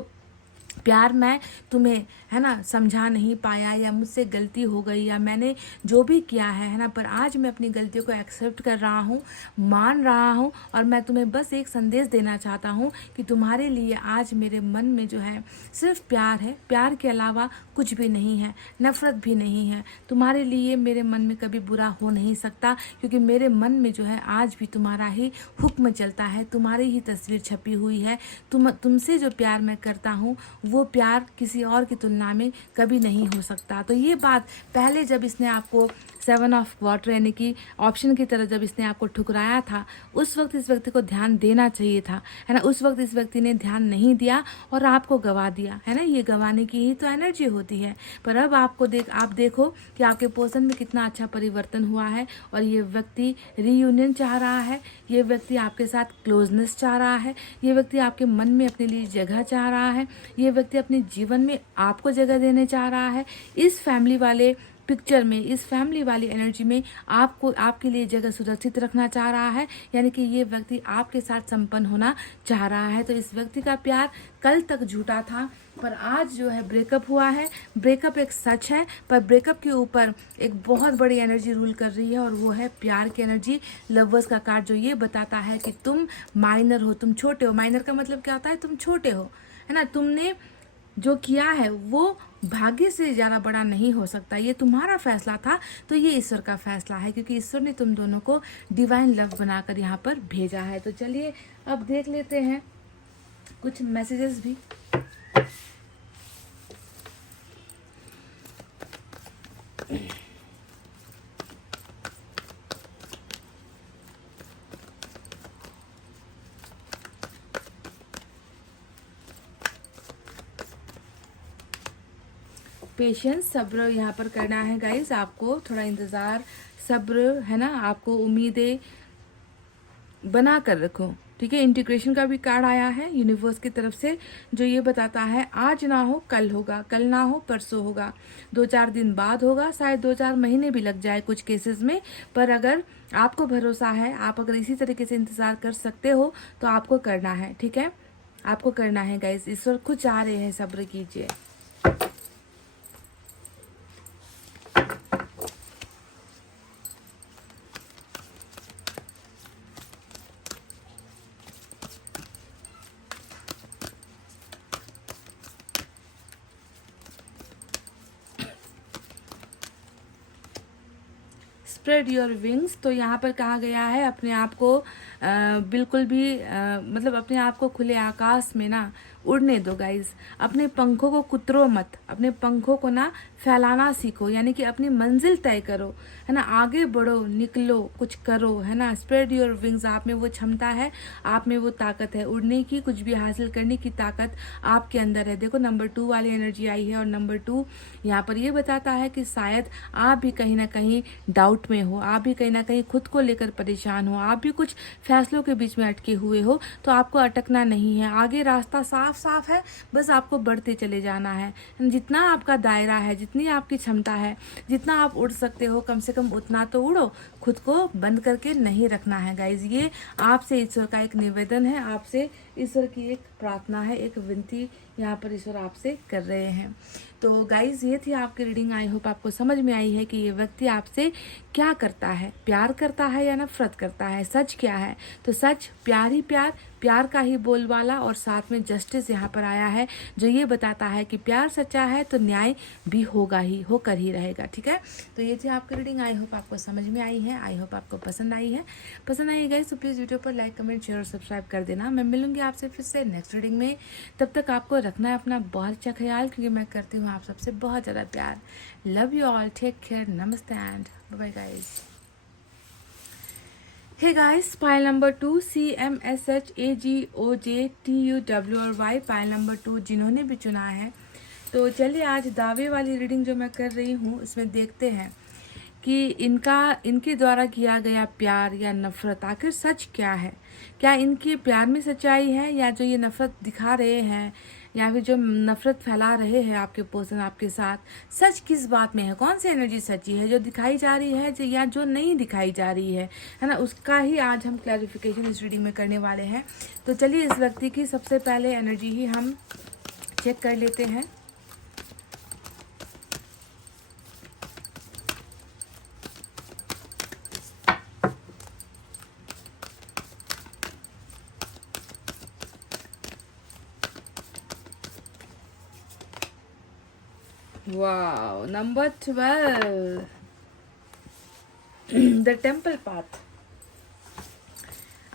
प्यार मैं तुम्हें है ना समझा नहीं पाया, या मुझसे गलती हो गई, या मैंने जो भी किया है ना, पर आज मैं अपनी गलतियों को एक्सेप्ट कर रहा हूँ, मान रहा हूँ, और मैं तुम्हें बस एक संदेश देना चाहता हूँ कि तुम्हारे लिए आज मेरे मन में जो है सिर्फ प्यार है, प्यार के अलावा कुछ भी नहीं है, नफरत भी नहीं है। तुम्हारे लिए मेरे मन में कभी बुरा हो नहीं सकता, क्योंकि मेरे मन में जो है आज भी तुम्हारा ही हुक्म चलता है, तुम्हारी ही तस्वीर छपी हुई है। तुमसे जो प्यार मैं करता हूँ वो प्यार किसी और की तुलना में कभी नहीं हो सकता। तो ये बात पहले जब इसने आपको 7 ऑफ वाटर यानी कि ऑप्शन की तरह जब इसने आपको ठुकराया था, उस वक्त इस व्यक्ति को ध्यान देना चाहिए था, है ना। उस वक्त इस व्यक्ति ने ध्यान नहीं दिया और आपको गवा दिया, है ना। ये गवाने की ही तो एनर्जी होती है। पर अब आप देखो कि आपके पर्सन में कितना अच्छा परिवर्तन हुआ है, और ये व्यक्ति रीयूनियन चाह रहा है, ये व्यक्ति आपके साथ क्लोजनेस चाह रहा है, ये व्यक्ति आपके मन में अपने लिए जगह चाह रहा है, ये व्यक्ति अपने जीवन में आपको जगह देने चाह रहा है। इस फैमिली वाले पिक्चर में, इस फैमिली वाली एनर्जी में आपको आपके लिए जगह सुरक्षित रखना चाह रहा है, यानी कि ये व्यक्ति आपके साथ संपन्न होना चाह रहा है। तो इस व्यक्ति का प्यार कल तक झूठा था, पर आज जो है ब्रेकअप हुआ है। ब्रेकअप एक सच है, पर ब्रेकअप के ऊपर एक बहुत बड़ी एनर्जी रूल कर रही है, और वो है प्यार की एनर्जी। लवर्स का कार्ड जो ये बताता है कि तुम माइनर हो, तुम छोटे हो। माइनर का मतलब क्या होता है? तुम छोटे हो, है ना। तुमने जो किया है वो भाग्य से ज़्यादा बड़ा नहीं हो सकता। ये तुम्हारा फैसला था, तो ये ईश्वर का फैसला है, क्योंकि ईश्वर ने तुम दोनों को डिवाइन लव बनाकर यहाँ पर भेजा है। तो चलिए अब देख लेते हैं कुछ मैसेजेस भी। पेशेंस, सब्र यहाँ पर करना है गाइस, आपको थोड़ा इंतज़ार, सब्र है ना, आपको उम्मीदें बना कर रखो, ठीक है। इंटीग्रेशन का भी कार्ड आया है यूनिवर्स की तरफ से, जो ये बताता है आज ना हो कल होगा, कल ना हो परसों होगा, 2-4 दिन बाद होगा, शायद 2-4 महीने भी लग जाए कुछ केसेस में, पर अगर आपको भरोसा है, आप अगर इसी तरीके से इंतज़ार कर सकते हो तो आपको करना है, ठीक है, आपको करना है गाइस। ईश्वर खुद चाह रहे हैं सब्र कीजिए। स्प्रेड योर विंग्स, तो यहाँ पर कहा गया है अपने आप को बिल्कुल भी मतलब अपने आप को खुले आकाश में ना उड़ने दो गाइस। अपने पंखों को कुतरो मत, अपने पंखों को ना फैलाना सीखो, यानी कि अपनी मंजिल तय करो, है ना, आगे बढ़ो, निकलो, कुछ करो, है ना। स्प्रेड योर विंग्स, आप में वो क्षमता है, आप में वो ताकत है उड़ने की, कुछ भी हासिल करने की ताकत आपके अंदर है। देखो नंबर 2 वाली एनर्जी आई है, और नंबर 2 यहाँ पर ये बताता है कि शायद आप भी कहीं ना कहीं डाउट में हो, आप भी कहीं ना कहीं खुद को लेकर परेशान हो, आप भी कुछ फैसलों के बीच में अटके हुए हो, तो आपको अटकना नहीं है, आगे रास्ता साफ साफ है, बस आपको बढ़ते चले जाना है। जितना आपका दायरा है, जितनी आपकी क्षमता है, जितना आप उड़ सकते हो, कम से कम उतना तो उड़ो, खुद को बंद करके नहीं रखना है गाइज। ये आपसे ईश्वर का एक निवेदन है, आपसे ईश्वर की एक प्रार्थना है, एक विनती यहाँ पर ईश्वर आपसे कर रहे हैं। तो गाइज ये थी आपकी रीडिंग, आई होप आपको समझ में आई है कि ये व्यक्ति आपसे क्या करता है, प्यार करता है या नफरत करता है, सच क्या है। तो सच, प्यार ही प्यार, प्यार का ही बोलबाला, और साथ में जस्टिस यहाँ पर आया है, जो ये बताता है कि प्यार सच्चा है तो न्याय भी होगा ही, होकर ही रहेगा, ठीक है। तो ये थी आपकी रीडिंग, आई होप आपको समझ में आई है, आई होप आपको पसंद आई है। पसंद आई गाइस तो प्लीज़ वीडियो पर लाइक, कमेंट, शेयर और सब्सक्राइब कर देना। मैं मिलूंगी आपसे फिर से नेक्स्ट रीडिंग में, तब तक आपको रखना है अपना बहुत अच्छा ख्याल, क्योंकि मैं करती हूँ आप सबसे बहुत ज़्यादा प्यार। Love you all, take care, नमस्ते and bye bye guys. Hey guys, pile number 2 CMSHAGOJTUWY, pile number 2 जिन्होंने भी चुना है, तो चलिए आज दावे वाली रीडिंग जो मैं कर रही हूँ इसमें देखते हैं कि इनके द्वारा किया गया प्यार या नफरत आखिर सच क्या है। क्या इनके प्यार में सच्चाई है, या जो ये नफरत दिखा रहे हैं या फिर जो नफरत फैला रहे हैं आपके पर्सन आपके साथ, सच किस बात में है, कौन सी एनर्जी सच्ची है, जो दिखाई जा रही है या जो नहीं दिखाई जा रही है ना, उसका ही आज हम क्लैरिफिकेशन इस रीडिंग में करने वाले हैं। तो चलिए इस व्यक्ति की सबसे पहले एनर्जी ही हम चेक कर लेते हैं। Wow, number 12 the temple path.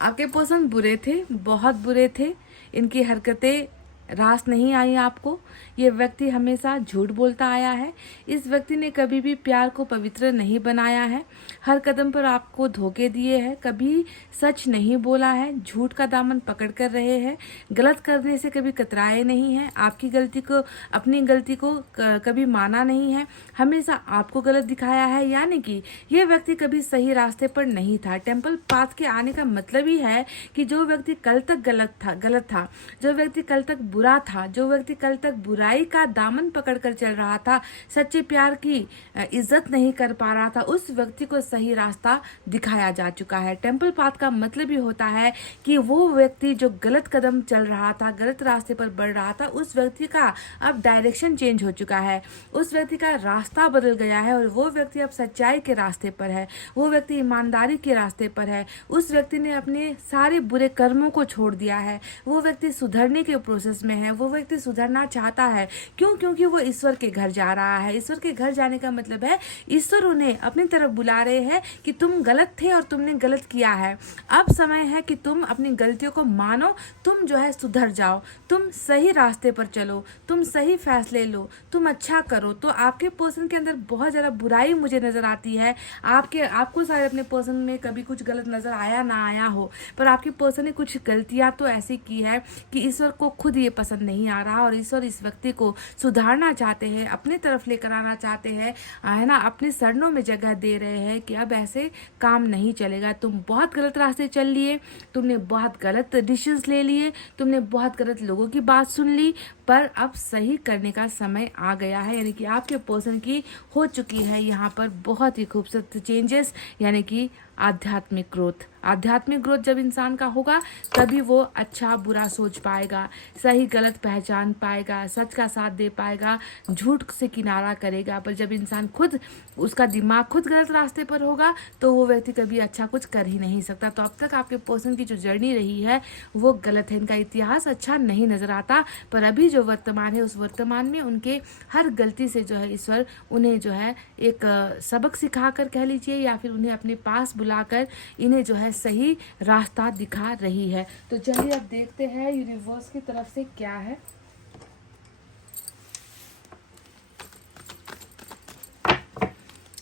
आपके पर्सन बुरे थे, बहुत बुरे थे, इनकी हरकतें रास नहीं आई आपको। ये व्यक्ति हमेशा झूठ बोलता आया है, इस व्यक्ति ने कभी भी प्यार को पवित्र नहीं बनाया है, हर कदम पर आपको धोखे दिए हैं, कभी सच नहीं बोला है, झूठ का दामन पकड़ कर रहे हैं, गलत करने से कभी कतराए नहीं हैं, आपकी गलती को, अपनी गलती को कभी माना नहीं है, हमेशा आपको गलत दिखाया है, यानी कि ये व्यक्ति कभी सही रास्ते पर नहीं था। टेम्पल पाथ के आने का मतलब ही है कि जो व्यक्ति कल तक गलत था, जो व्यक्ति कल तक बुरा था, जो व्यक्ति कल तक बुराई का दामन पकड़कर चल रहा था, सच्चे प्यार की इज्जत नहीं कर पा रहा था, उस व्यक्ति को सही रास्ता दिखाया जा चुका है। टेम्पल पाथ का मतलब ही होता है कि वो व्यक्ति जो गलत कदम चल रहा था, गलत रास्ते पर बढ़ रहा था, उस व्यक्ति का अब डायरेक्शन चेंज हो चुका है, उस व्यक्ति का रास्ता बदल गया है, और वो व्यक्ति अब सच्चाई के रास्ते पर है, वो व्यक्ति ईमानदारी के रास्ते पर है, उस व्यक्ति ने अपने सारे बुरे कर्मों को छोड़ दिया है, वो व्यक्ति सुधरने के प्रोसेस में है, वो व्यक्ति सुधरना चाहता है। क्यों? क्योंकि वो ईश्वर के घर जा रहा है। ईश्वर के घर जाने का मतलब है ईश्वर उन्हें अपनी तरफ बुला रहे हैं कि तुम गलत थे और तुमने गलत किया है, अब समय है कि तुम अपनी गलतियों को मानो, तुम जो है सुधर जाओ, तुम सही रास्ते पर चलो, तुम सही फैसले लो, तुम अच्छा करो। तो आपके पर्सन के अंदर बहुत ज़्यादा बुराई मुझे नज़र आती है। आपको शायद अपने पर्सन में कभी कुछ गलत नज़र आया ना आया हो, पर आपके पर्सन ने कुछ गलतियां तो ऐसी की है कि ईश्वर को खुद ये पसंद नहीं आ रहा, और ईश्वर इस व्यक्ति को सुधारना चाहते हैं, अपने तरफ लेकर आना चाहते हैं, है ना, अपने चरणों में जगह दे रहे हैं कि अब ऐसे काम नहीं चलेगा। तुम बहुत गलत रास्ते चल लिए, तुमने बहुत गलत डिसीजंस ले लिए, तुमने बहुत गलत लोगों की बात सुन ली, पर अब सही करने का समय आ गया है। यानी कि आपके पर्सन की हो चुकी है यहाँ पर बहुत ही खूबसूरत चेंजेस, यानी कि आध्यात्मिक ग्रोथ। आध्यात्मिक ग्रोथ जब इंसान का होगा तभी वो अच्छा बुरा सोच पाएगा, सही गलत पहचान पाएगा, सच का साथ दे पाएगा, झूठ से किनारा करेगा। पर जब इंसान खुद, उसका दिमाग खुद गलत रास्ते पर होगा तो वो व्यक्ति कभी अच्छा कुछ कर ही नहीं सकता। तो अब तक आपके पर्सन की जो जर्नी रही है वो गलत है, इनका इतिहास अच्छा नहीं नजर आता, पर अभी जो वर्तमान है उस वर्तमान में उनके हर गलती से जो है ईश्वर उन्हें जो है एक सबक सिखाकर कह लीजिए, या फिर उन्हें अपने पास बुलाकर इन्हें जो है सही रास्ता दिखा रही है। तो चलिए अब देखते हैं यूनिवर्स की तरफ से क्या है।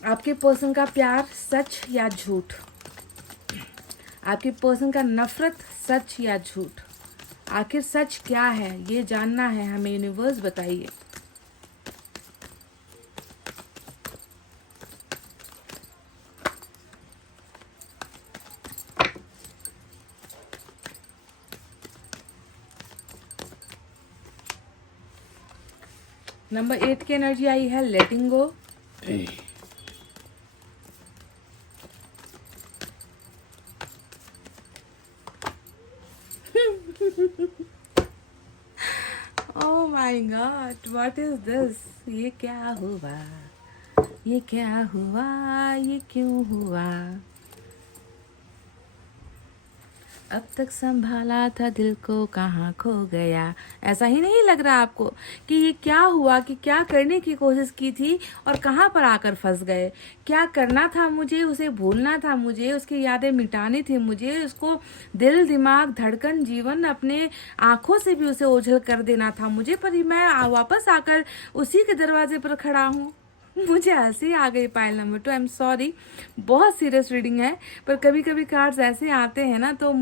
आपके पर्सन का प्यार सच या झूठ, आपके पर्सन का नफरत सच या झूठ, आखिर सच क्या है ये जानना है हमें, यूनिवर्स बताइए। नंबर 8 की एनर्जी आई है letting go. Oh my god, what is this? ये क्या हुआ, ये क्या हुआ, ये क्यों हुआ? अब तक संभाला था दिल को कहाँ खो गया। ऐसा ही नहीं लग रहा आपको कि ये क्या हुआ, कि क्या करने की कोशिश की थी और कहाँ पर आकर फंस गए? क्या करना था मुझे, उसे भूलना था मुझे, उसकी यादें मिटानी थी मुझे, उसको दिल दिमाग धड़कन जीवन अपने आंखों से भी उसे ओझल कर देना था मुझे, पर मैं वापस आकर उसी के दरवाजे पर खड़ा हूँ। मुझे हंसी आ गई। Pile number 2, I am sorry, बहुत सीरियस रीडिंग है, पर कभी कभी कार्ड्स ऐसे आते हैं ना तो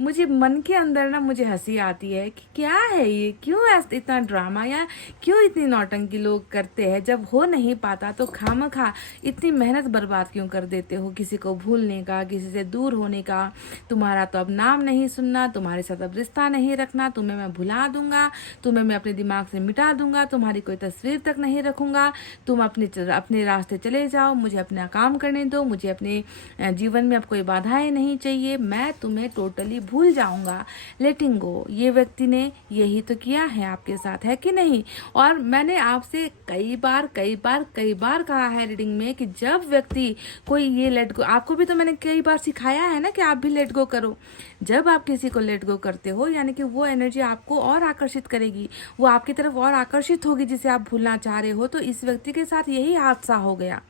मुझे मन के अंदर ना मुझे हंसी आती है कि क्या है ये, क्यों ऐसा इतना ड्रामा, या क्यों इतनी नौटंकी लोग करते हैं? जब हो नहीं पाता तो खामखा इतनी मेहनत बर्बाद क्यों कर देते हो किसी को भूलने का, किसी से दूर होने का? तुम्हारा तो अब नाम नहीं सुनना, तुम्हारे साथ अब रिश्ता नहीं रखना, तुम्हें मैं भुला दूंगा, तुम्हें मैं अपने दिमाग से मिटा दूंगा, तुम्हारी कोई तस्वीर तक नहीं रखूंगा, तुम अपने रास्ते चले जाओ, मुझे अपना काम करने दो, मुझे अपने जीवन में अब कोई बाधाएं नहीं चाहिए, मैं तुम्हें टोटली भूल जाऊंगा। लेटिंग गो, ये व्यक्ति ने यही तो किया है आपके साथ, है कि नहीं? और मैंने आपसे कई बार कहा है रीडिंग में कि जब व्यक्ति कोई ये लेट गो, आपको भी तो मैंने कई बार सिखाया है ना कि आप भी लेट गो करो। जब आप किसी को लेट गो करते हो यानी कि वो एनर्जी आपको और आकर्षित करेगी, वो आपकी तरफ और आकर्षित होगी जिसे आप भूलना चाह रहे हो। तो इस व्यक्ति के साथ यही हादसा हो गया,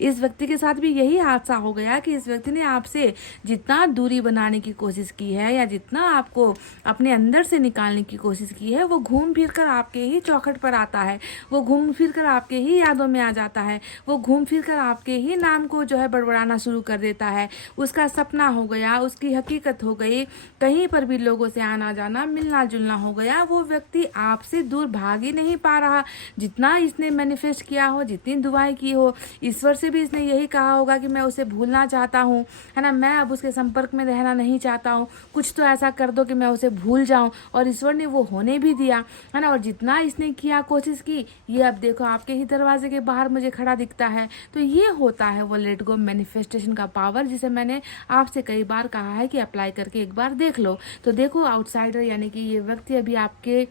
इस व्यक्ति के साथ भी यही हादसा हो गया कि इस व्यक्ति ने आपसे जितना दूरी बनाने की कोशिश की है या जितना आपको अपने अंदर से निकालने की कोशिश की है, वो घूम फिर कर आपके ही चौखट पर आता है, वो घूम फिर कर आपके ही यादों में आ जाता है, वो घूम फिर कर आपके ही नाम को जो है बड़बड़ाना शुरू कर देता है। उसका सपना हो गया, उसकी हकीकत हो गई, कहीं पर भी लोगों से आना जाना मिलना जुलना हो गया। वो व्यक्ति आपसे दूर भाग ही नहीं पा रहा, जितना इसने मैनिफेस्ट किया हो, जितनी दुआएं की हो, ईश्वर से भी इसने यही कहा होगा कि मैं उसे भूलना चाहता हूँ, है ना, मैं अब उसके संपर्क में रहना नहीं चाहता हूँ, कुछ तो ऐसा कर दो कि मैं उसे भूल जाऊं। और ईश्वर ने वो होने भी दिया, है ना। और जितना इसने किया, कोशिश की, ये अब देखो आपके ही दरवाजे के बाहर मुझे खड़ा दिखता है। तो ये होता है वो लेट गो मैनिफेस्टेशन का पावर, जिसे मैंने आपसे कई बार कहा है कि अप्लाई करके एक बार देख लो। तो देखो आउटसाइडर यानी कि ये व्यक्ति अभी आपके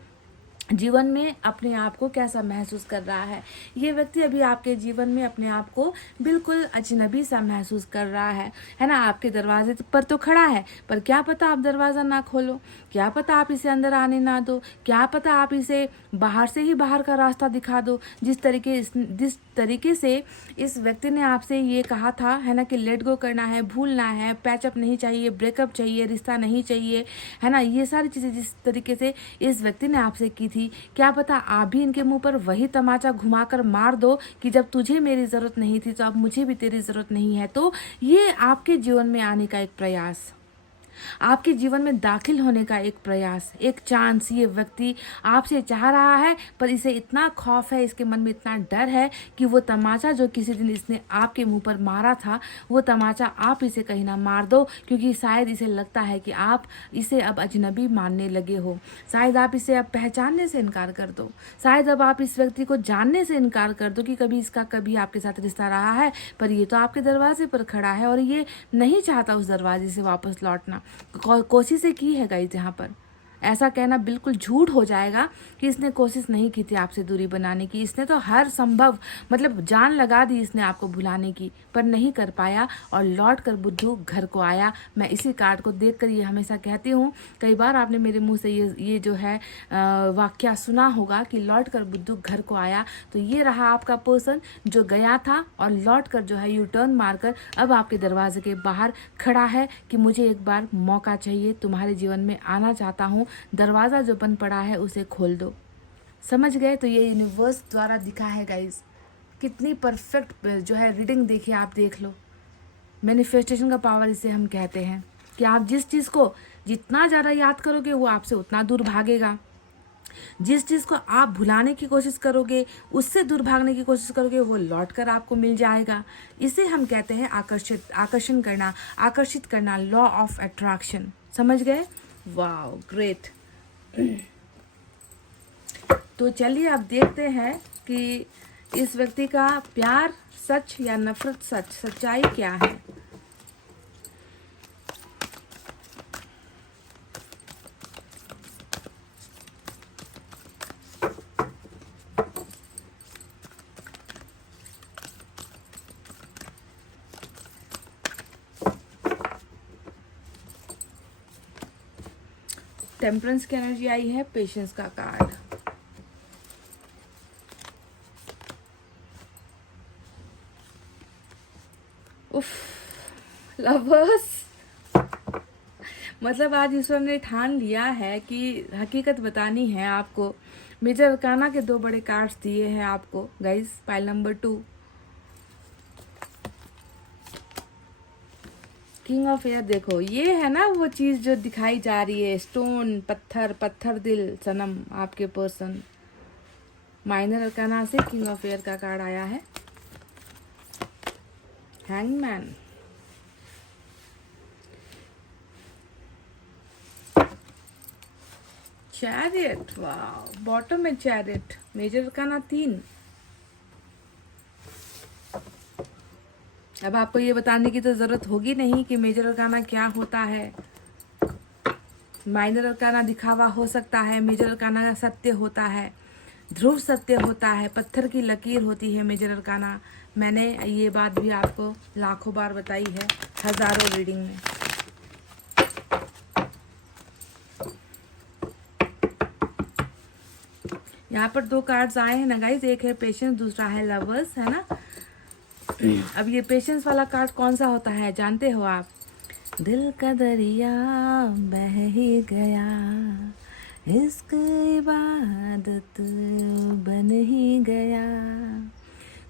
जीवन में अपने आप को कैसा महसूस कर रहा है। ये व्यक्ति अभी आपके जीवन में अपने आप को बिल्कुल अजनबी सा महसूस कर रहा है ना। आपके दरवाजे पर तो खड़ा है, पर क्या पता आप दरवाज़ा ना खोलो, क्या पता आप इसे अंदर आने ना दो, क्या पता आप इसे बाहर से ही बाहर का रास्ता दिखा दो। जिस तरीके से इस व्यक्ति ने आपसे ये कहा था, है ना, कि लेट गो करना है, भूलना है, पैचअप नहीं चाहिए, ब्रेकअप चाहिए, रिश्ता नहीं चाहिए, है ना, ये सारी चीज़ें जिस तरीके से इस व्यक्ति ने आपसे की थी, क्या पता आप भी इनके मुंह पर वही तमाचा घुमाकर मार दो कि जब तुझे मेरी ज़रूरत नहीं थी तो अब मुझे भी तेरी ज़रूरत नहीं है। तो ये आपके जीवन में आने का एक प्रयास, आपके जीवन में दाखिल होने का एक प्रयास, एक चांस ये व्यक्ति आपसे चाह रहा है, पर इसे इतना खौफ है, इसके मन में इतना डर है कि वो तमाचा जो किसी दिन इसने आपके मुंह पर मारा था, वो तमाचा आप इसे कहीं ना मार दो, क्योंकि शायद इसे लगता है कि आप इसे अब अजनबी मानने लगे हो। शायद आप इसे अब पहचानने से इनकार कर दो, शायद अब आप इस व्यक्ति को जानने से इनकार कर दो कि कभी आपके साथ रिश्ता रहा है, पर ये तो आपके दरवाजे पर खड़ा है और ये नहीं चाहता उस दरवाजे से वापस लौटना। कोशिशें की है गाइस, यहाँ पर ऐसा कहना बिल्कुल झूठ हो जाएगा कि इसने कोशिश नहीं की थी आपसे दूरी बनाने की। इसने तो हर संभव मतलब जान लगा दी इसने आपको भुलाने की, पर नहीं कर पाया और लौट कर बुद्धू घर को आया। मैं इसी कार्ड को देखकर ये हमेशा कहती हूँ, कई बार आपने मेरे मुंह से ये जो है वाक्या सुना होगा कि लौट कर बुद्धू घर को आया। तो ये रहा आपका पर्सन जो गया था और लौट कर जो है यू टर्न मारकर अब आपके दरवाजे के बाहर खड़ा है कि मुझे एक बार मौका चाहिए, तुम्हारे जीवन में आना चाहता हूँ, दरवाज़ा जो बंद पड़ा है उसे खोल दो। समझ गए? तो ये यूनिवर्स द्वारा दिखा है गाइस, कितनी परफेक्ट जो है रीडिंग देखिए, आप देख लो। मैनिफेस्टेशन का पावर इसे हम कहते हैं कि आप जिस चीज़ को जितना ज़्यादा याद करोगे वो आपसे उतना दूर भागेगा। जिस चीज़ को आप भुलाने की कोशिश करोगे, उससे दूर भागने की कोशिश करोगे, वो लौट कर आपको मिल जाएगा। इसे हम कहते हैं आकर्षण करना, आकर्षित करना, लॉ ऑफ अट्रैक्शन। समझ गए? वाह, ग्रेट। तो चलिए अब देखते हैं कि इस व्यक्ति का प्यार सच या नफरत सच, सच्चाई क्या है। टेम्परेंस की एनर्जी आई है, पेशेंस का कार्ड, उफ, लवर्स। मतलब आज ईश्वर ने ठान लिया है कि हकीकत बतानी है आपको। मेजर अरकाना के 2 बड़े कार्ड्स दिए हैं आपको guys, pile number 2, king of air. देखो ये है ना वो चीज़ जो दिखाई जा रही है, स्टोन, पत्थर दिल, सनम, आपके पर्सन। माइनर अरकाना से किंग ऑफ एयर का कार्ड आया है, हैंगमैन, चैरियट, वाह, बॉटम में चैरियट, मेजर अरकाना 3। अब आपको ये बताने की तो ज़रूरत होगी नहीं कि मेजर अरकाना क्या होता है। माइनर अरकाना दिखावा हो सकता है, मेजर अरकाना सत्य होता है, ध्रुव सत्य होता है, पत्थर की लकीर होती है मेजर अरकाना। मैंने ये बात भी आपको लाखों बार बताई है, हज़ारों रीडिंग में। यहाँ पर 2 कार्ड्स आए हैं ना गाइज, एक है पेशेंस, दूसरा है लवर्स, है ना। अब ये पेशेंस वाला कार्ड कौन सा होता है जानते हो आप? दिल का दरिया बह ही गया, इश्क इबादत बन ही गया,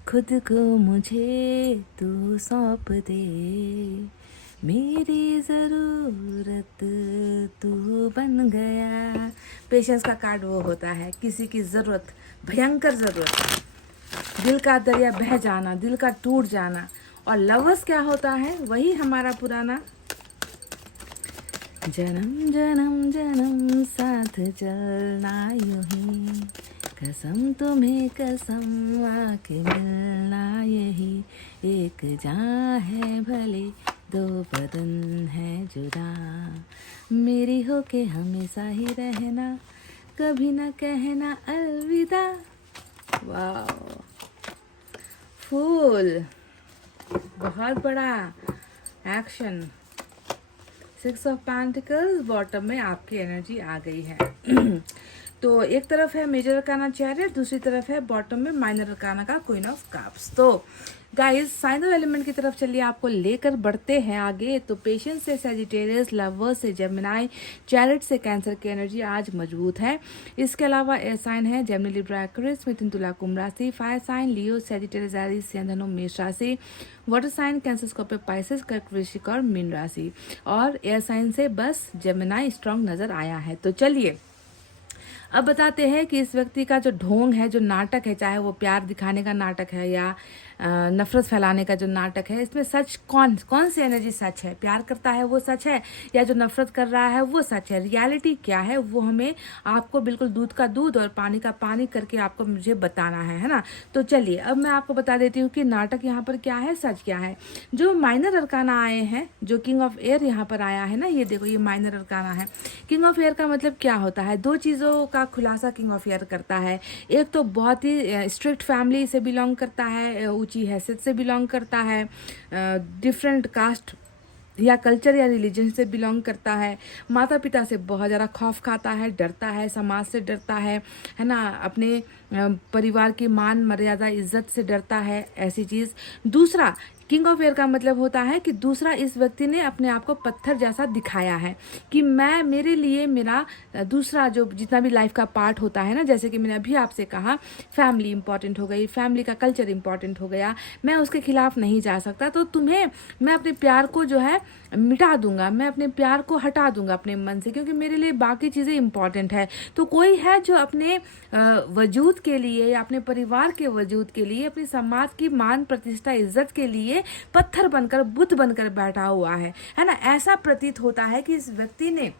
खुद को मुझे तू सौंप दे, मेरी ज़रूरत तू बन गया। पेशेंस का कार्ड वो होता है किसी की ज़रूरत, भयंकर ज़रूरत, दिल का दरिया बह जाना, दिल का टूट जाना। और लवर्स क्या होता है? वही हमारा पुराना जन्म जन्म जन्म साथ चलना यूं ही, कसम तुम्हें कसम आके मिलना यही, एक जान है भले 2 बदन है जुदा, मेरी हो के हमेशा ही रहना, कभी न कहना अलविदा। वाह, फूल, बहुत बड़ा एक्शन। 6 ऑफ पेंटिकल्स, बॉटम में आपकी एनर्जी आ गई है। तो एक तरफ है मेजर अरकाना चैरियट, दूसरी तरफ है बॉटम में माइनर अरकाना का क्वीन ऑफ कप्स। तो गाइस साइन ऑफ एलिमेंट की तरफ चलिए, आपको लेकर बढ़ते हैं आगे। तो पेशेंस से सैजिटेरियस, लवर्स से जेमिनाई, चैरिट से कैंसर की एनर्जी आज मजबूत है। इसके अलावा एयर साइन है जेमिनी, लिब्रा, एक्वेरियस, मिथुन, तुला, कुंभ राशि। Fire sign Leo, Sagittarius, Aries, सिंह, धनु, मेष राशि। Water sign Cancer, Scorpio, Pisces, कर्क, वृश्चिक और मीन राशि। और एयर साइन से बस जेमिनाई स्ट्रांग नजर आया है। तो चलिए अब बताते हैं कि इस व्यक्ति का जो ढोंग है, जो नाटक है, चाहे वो प्यार दिखाने का नाटक है या नफरत फैलाने का जो नाटक है, इसमें सच कौन सी एनर्जी सच है? प्यार करता है वो सच है, या जो नफरत कर रहा है वो सच है? रियलिटी क्या है वो हमें आपको बिल्कुल दूध का दूध और पानी का पानी करके आपको मुझे बताना है ना। तो चलिए अब मैं आपको बता देती हूँ कि नाटक यहाँ पर क्या है, सच क्या है। जो माइनर अरकाना आए हैं, जो किंग ऑफ एयर यहाँ पर आया है ना, ये देखो ये माइनर अरकाना है। किंग ऑफ एयर का मतलब क्या होता है? दो चीज़ों का खुलासा किंग ऑफ एयर करता है। एक तो बहुत ही स्ट्रिक्ट फैमिली से बिलोंग करता है, ऊंची हैसियत से बिलोंग करता है, डिफरेंट कास्ट या कल्चर या रिलीजन से बिलोंग करता है, माता पिता से बहुत ज़्यादा खौफ खाता है, डरता है, समाज से डरता है ना, अपने परिवार की मान मर्यादा इज्जत से डरता है, ऐसी चीज़। दूसरा, किंग ऑफ एयर का मतलब होता है कि दूसरा, इस व्यक्ति ने अपने आप को पत्थर जैसा दिखाया है कि मैं, मेरे लिए मेरा दूसरा जो जितना भी लाइफ का पार्ट होता है ना, जैसे कि मैंने अभी आपसे कहा फैमिली इंपॉर्टेंट हो गई, फैमिली का कल्चर इंपॉर्टेंट हो गया, मैं उसके खिलाफ नहीं जा सकता। तो तुम्हें, मैं अपने प्यार को जो है मिटा दूंगा, मैं अपने प्यार को हटा दूंगा अपने मन से, क्योंकि मेरे लिए बाकी चीज़ें इंपॉर्टेंट है। तो कोई है जो अपने वजूद के लिए या अपने परिवार के वजूद के लिए, अपने समाज की मान प्रतिष्ठा इज्जत के लिए पत्थर बनकर, बुत बनकर बैठा हुआ है ना। ऐसा प्रतीत होता है कि इस व्यक्ति ने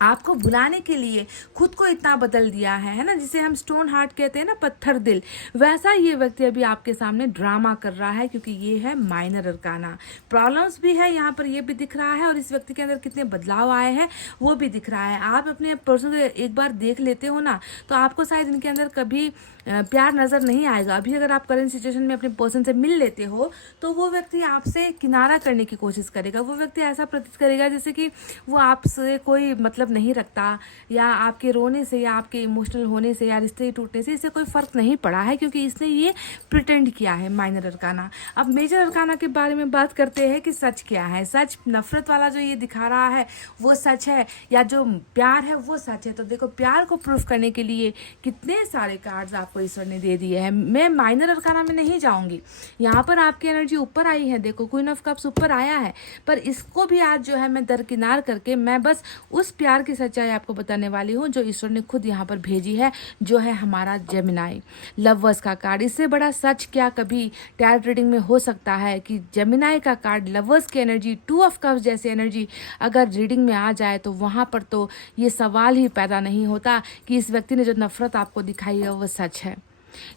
आपको बुलाने के लिए खुद को इतना बदल दिया है ना, जिसे हम स्टोन हार्ट कहते हैं ना, पत्थर दिल। वैसा ये व्यक्ति अभी आपके सामने ड्रामा कर रहा है, क्योंकि ये है माइनर अरकाना। प्रॉब्लम्स भी है यहाँ पर, ये भी दिख रहा है, और इस व्यक्ति के अंदर कितने बदलाव आए हैं वो भी दिख रहा है। आप अपने पर्सन को एक बार देख लेते हो ना, तो आपको शायद इनके अंदर कभी प्यार नजर नहीं आएगा। अभी अगर आप करंट सिचुएशन में अपने पर्सन से मिल लेते हो, तो वो व्यक्ति आपसे किनारा करने की कोशिश करेगा। वो व्यक्ति ऐसा प्रतीत करेगा जैसे कि वो आपसे कोई मतलब नहीं रखता, या आपके रोने से या आपके इमोशनल होने से या रिश्ते टूटने से इससे कोई फर्क नहीं पड़ा है, क्योंकि इसने ये प्रिटेंड किया है माइनर अरकाना। अब मेजर अरकाना के बारे में बात करते हैं कि सच क्या है। सच, नफरत वाला जो ये दिखा रहा है वो सच है, या जो प्यार है वो सच है। तो देखो, प्यार को प्रूफ करने के लिए कितने सारे कार्ड्स आपको ईश्वर ने दे दिए हैं। मैं माइनर अरकाना में नहीं जाऊंगी, यहाँ पर आपकी एनर्जी ऊपर आई है, देखो क्वीन ऑफ कप्स ऊपर आया है, पर इसको भी आज जो है मैं दरकिनार करके मैं बस उस प्यार की सच्चाई आपको बताने वाली हूँ जो ईश्वर ने खुद यहाँ पर भेजी है, जो है हमारा जेमिनाई लवर्स का कार्ड। इससे बड़ा सच क्या कभी टैरोट रीडिंग में हो सकता है कि जेमिनाई का कार्ड, लवर्स की एनर्जी, 2 ऑफ कप्स जैसी एनर्जी अगर रीडिंग में आ जाए, तो वहाँ पर तो ये सवाल ही पैदा नहीं होता कि इस व्यक्ति ने जो नफरत आपको दिखाई है वो सच है।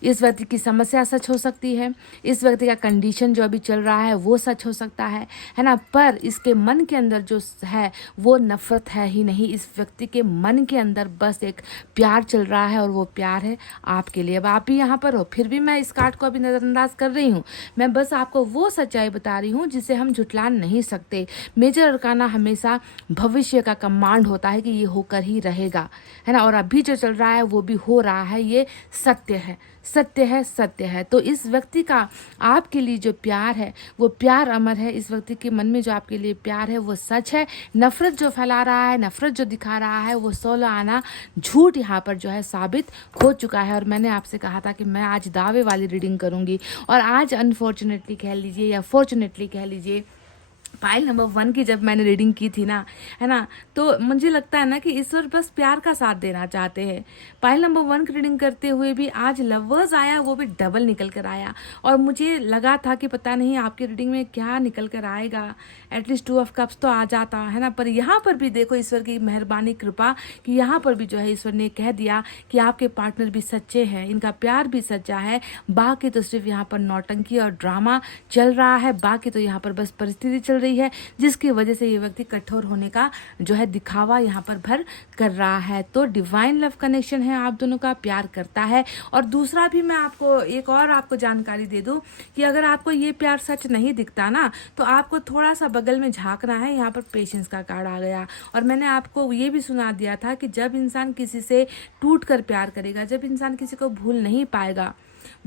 इस व्यक्ति की समस्या सच हो सकती है, इस व्यक्ति का कंडीशन जो अभी चल रहा है वो सच हो सकता है ना, पर इसके मन के अंदर जो है वो नफरत है ही नहीं। इस व्यक्ति के मन के अंदर बस एक प्यार चल रहा है, और वो प्यार है आपके लिए। अब आप भी यहाँ पर हो, फिर भी मैं इस कार्ड को अभी नज़रअंदाज कर रही हूँ। मैं बस आपको वो सच्चाई बता रही हूँ जिसे हम झुटला नहीं सकते। मेजर अरकाना हमेशा भविष्य का कमांड होता है कि ये होकर ही रहेगा, है ना, और अभी जो चल रहा है वो भी हो रहा है, ये सत्य है, सत्य है, सत्य है। तो इस व्यक्ति का आपके लिए जो प्यार है वो प्यार अमर है। इस व्यक्ति के मन में जो आपके लिए प्यार है वो सच है। नफरत जो फैला रहा है, नफरत जो दिखा रहा है, वो 16 आना झूठ यहाँ पर जो है साबित हो चुका है। और मैंने आपसे कहा था कि मैं आज दावे वाली रीडिंग करूँगी, और आज अनफॉर्चुनेटली कह लीजिए या फॉर्चुनेटली कह लीजिए, पाइल नंबर 1 की जब मैंने रीडिंग की थी ना, है ना, तो मुझे लगता है ना कि ईश्वर बस प्यार का साथ देना चाहते हैं। पाइल नंबर 1 की रीडिंग करते हुए भी आज लवर्स आया, वो भी डबल निकल कर आया, और मुझे लगा था कि पता नहीं आपकी रीडिंग में क्या निकल कर आएगा, एटलीस्ट 2 ऑफ कप्स तो आ जाता, है ना। पर यहाँ पर भी देखो ईश्वर की मेहरबानी कृपा कि यहाँ पर भी जो है ईश्वर ने कह दिया कि आपके पार्टनर भी सच्चे हैं, इनका प्यार भी सच्चा है। बाकी तो सिर्फ यहाँ पर नौटंकी और ड्रामा चल रहा है, बाकी तो यहाँ पर बस परिस्थिति चल रही गई है, जिसकी वजह से ये व्यक्ति कठोर होने का जो है दिखावा यहाँ पर भर कर रहा है। तो डिवाइन लव कनेक्शन है, आप दोनों का प्यार करता है। और दूसरा भी मैं आपको एक और आपको जानकारी दे दूं कि अगर आपको ये प्यार सच नहीं दिखता ना, तो आपको थोड़ा सा बगल में झांकना है। यहाँ पर पेशेंस का कार्ड आ गया। और मैंने आपको ये भी सुना दिया था कि जब इंसान किसी से टूट कर प्यार करेगा, जब इंसान किसी को भूल नहीं पाएगा,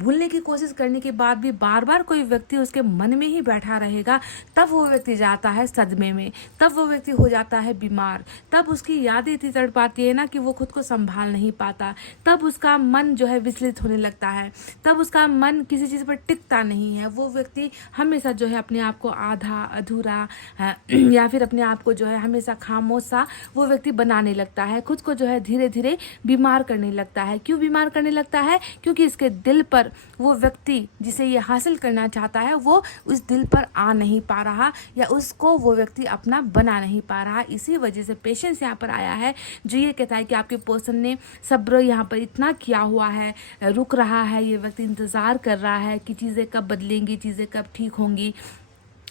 भूलने की कोशिश करने के बाद भी बार बार कोई व्यक्ति उसके मन में ही बैठा रहेगा, तब वो व्यक्ति जाता है सदमे में, तब वो व्यक्ति हो जाता है बीमार, तब उसकी यादें इतनी तड़पाती है ना कि वो खुद को संभाल नहीं पाता, तब उसका मन जो है विचलित होने लगता है, तब उसका मन किसी चीज़ पर टिकता नहीं है। वो व्यक्ति हमेशा जो है अपने आप को आधा अधूरा या फिर अपने आप को जो है हमेशा खामोश सा वो व्यक्ति बनाने लगता है, खुद को जो है धीरे धीरे बीमार करने लगता है। क्यों बीमार करने लगता है? क्योंकि इसके दिल पर वो व्यक्ति जिसे ये हासिल करना चाहता है वो उस दिल पर आ नहीं पा रहा, या उसको वो व्यक्ति अपना बना नहीं पा रहा। इसी वजह से पेशेंस यहाँ पर आया है, जो ये कहता है कि आपके पर्सन ने सब्र यहाँ पर इतना किया हुआ है, रुक रहा है, ये व्यक्ति इंतज़ार कर रहा है कि चीज़ें कब बदलेंगी, चीज़ें कब ठीक होंगी,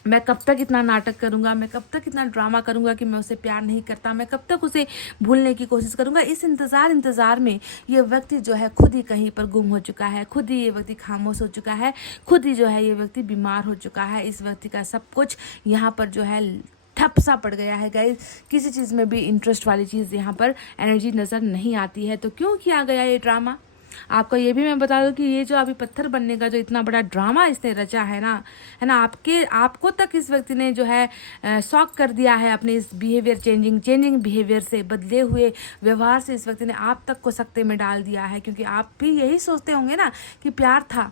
मैं कब तक इतना नाटक करूंगा, मैं कब तक इतना ड्रामा करूंगा कि मैं उसे प्यार नहीं करता, मैं कब तक उसे भूलने की कोशिश करूंगा। इस इंतज़ार में ये व्यक्ति जो है खुद ही कहीं पर गुम हो चुका है, खुद ही ये व्यक्ति खामोश हो चुका है, खुद ही जो है ये व्यक्ति बीमार हो चुका है। इस व्यक्ति का सब कुछ यहाँ पर जो है ठप सा पड़ गया है गाइस। किसी चीज़ में भी इंटरेस्ट वाली चीज़ यहाँ पर एनर्जी नज़र नहीं आती है। तो क्यों किया गया ये ड्रामा? आपको ये भी मैं बता दूं कि ये जो अभी पत्थर बनने का जो इतना बड़ा ड्रामा इसने रचा है ना, आपको तक इस व्यक्ति ने जो है शॉक कर दिया है अपने इस बिहेवियर चेंजिंग बिहेवियर से, बदले हुए व्यवहार से इस व्यक्ति ने आप तक को सकते में डाल दिया है। क्योंकि आप भी यही सोचते होंगे ना कि प्यार था,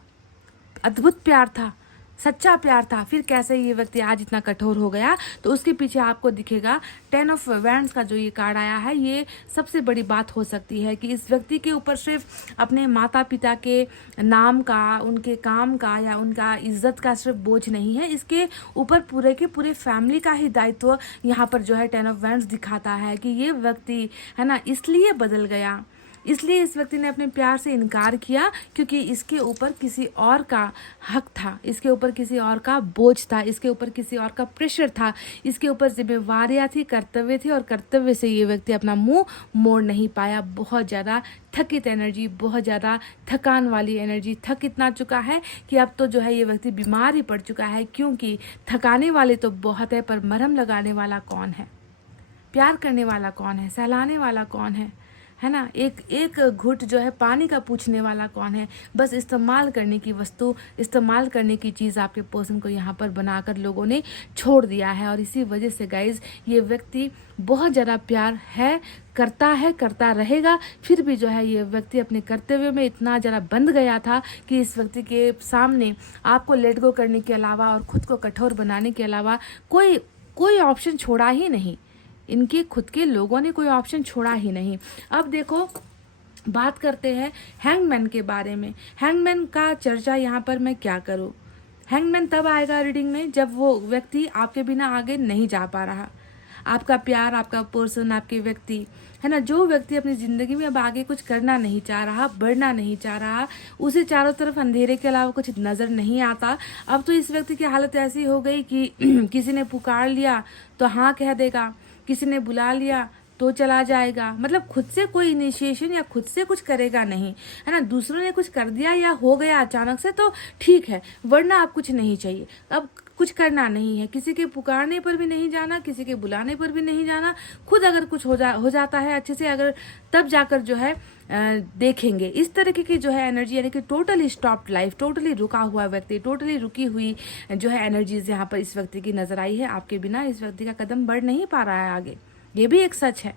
अद्भुत प्यार था, सच्चा प्यार था, फिर कैसे ये व्यक्ति आज इतना कठोर हो गया। तो उसके पीछे आपको दिखेगा 10 ऑफ वैंड्स का जो ये कार्ड आया है, ये सबसे बड़ी बात हो सकती है कि इस व्यक्ति के ऊपर सिर्फ अपने माता पिता के नाम का, उनके काम का या उनका इज्जत का सिर्फ बोझ नहीं है, इसके ऊपर पूरे के पूरे फैमिली का ही दायित्व यहाँ पर जो है 10 ऑफ वैंड्स दिखाता है कि ये व्यक्ति है ना इसलिए बदल गया, इसलिए इस व्यक्ति ने अपने प्यार से इनकार किया क्योंकि इसके ऊपर किसी और का हक था, इसके ऊपर किसी और का बोझ था, इसके ऊपर किसी और का प्रेशर था, इसके ऊपर जिम्मेवारियां थी, कर्तव्य थी, और कर्तव्य से ये व्यक्ति अपना मुंह मोड़ नहीं पाया। बहुत ज़्यादा थकित एनर्जी, बहुत ज़्यादा थकान वाली एनर्जी, थक इतना चुका है कि अब तो जो है ये व्यक्ति बीमार ही पड़ चुका है। क्योंकि थकाने वाले तो बहुत है, पर मरहम लगाने वाला कौन है? प्यार करने वाला कौन है? सहलाने वाला कौन है ना? एक घुट जो है पानी का पूछने वाला कौन है? बस इस्तेमाल करने की वस्तु, इस्तेमाल करने की चीज़ आपके पर्सन को यहाँ पर बनाकर लोगों ने छोड़ दिया है। और इसी वजह से गाइज ये व्यक्ति बहुत ज़्यादा प्यार है, करता रहेगा। फिर भी जो है ये व्यक्ति अपने कर्तव्य में इतना ज़्यादा बंध गया था कि इस व्यक्ति के सामने आपको लेट गो करने के अलावा और ख़ुद को कठोर बनाने के अलावा कोई ऑप्शन छोड़ा ही नहीं। इनके खुद के लोगों ने कोई ऑप्शन छोड़ा ही नहीं। अब देखो, बात करते हैं हैंगमैन के बारे में। हैंगमैन का चर्चा यहाँ पर मैं क्या करूँ? हैंगमैन तब आएगा रीडिंग में जब वो व्यक्ति आपके बिना आगे नहीं जा पा रहा। आपका प्यार, आपका पर्सन, आपके व्यक्ति है ना, जो व्यक्ति अपनी ज़िंदगी में अब आगे कुछ करना नहीं चाह रहा, बढ़ना नहीं चाह रहा, उसे चारों तरफ अंधेरे के अलावा कुछ नज़र नहीं आता। अब तो इस व्यक्ति की हालत ऐसी हो गई कि किसी ने पुकार लिया तो हाँ कह देगा, किसी ने बुला लिया तो चला जाएगा। मतलब खुद से कोई इनिशिएशन या खुद से कुछ करेगा नहीं, है ना। दूसरों ने कुछ कर दिया या हो गया अचानक से तो ठीक है, वरना आप कुछ नहीं चाहिए। अब कुछ करना नहीं है, किसी के पुकारने पर भी नहीं जाना, किसी के बुलाने पर भी नहीं जाना। खुद अगर कुछ हो जाता है अच्छे से, अगर तब जाकर जो है देखेंगे। इस तरीके की जो है एनर्जी, यानी कि टोटली स्टॉप्ड लाइफ, टोटली रुका हुआ व्यक्ति, टोटली रुकी हुई जो है एनर्जीज यहाँ पर इस व्यक्ति की नजर आई है। आपके बिना इस व्यक्ति का कदम बढ़ नहीं पा रहा है आगे, ये भी एक सच है।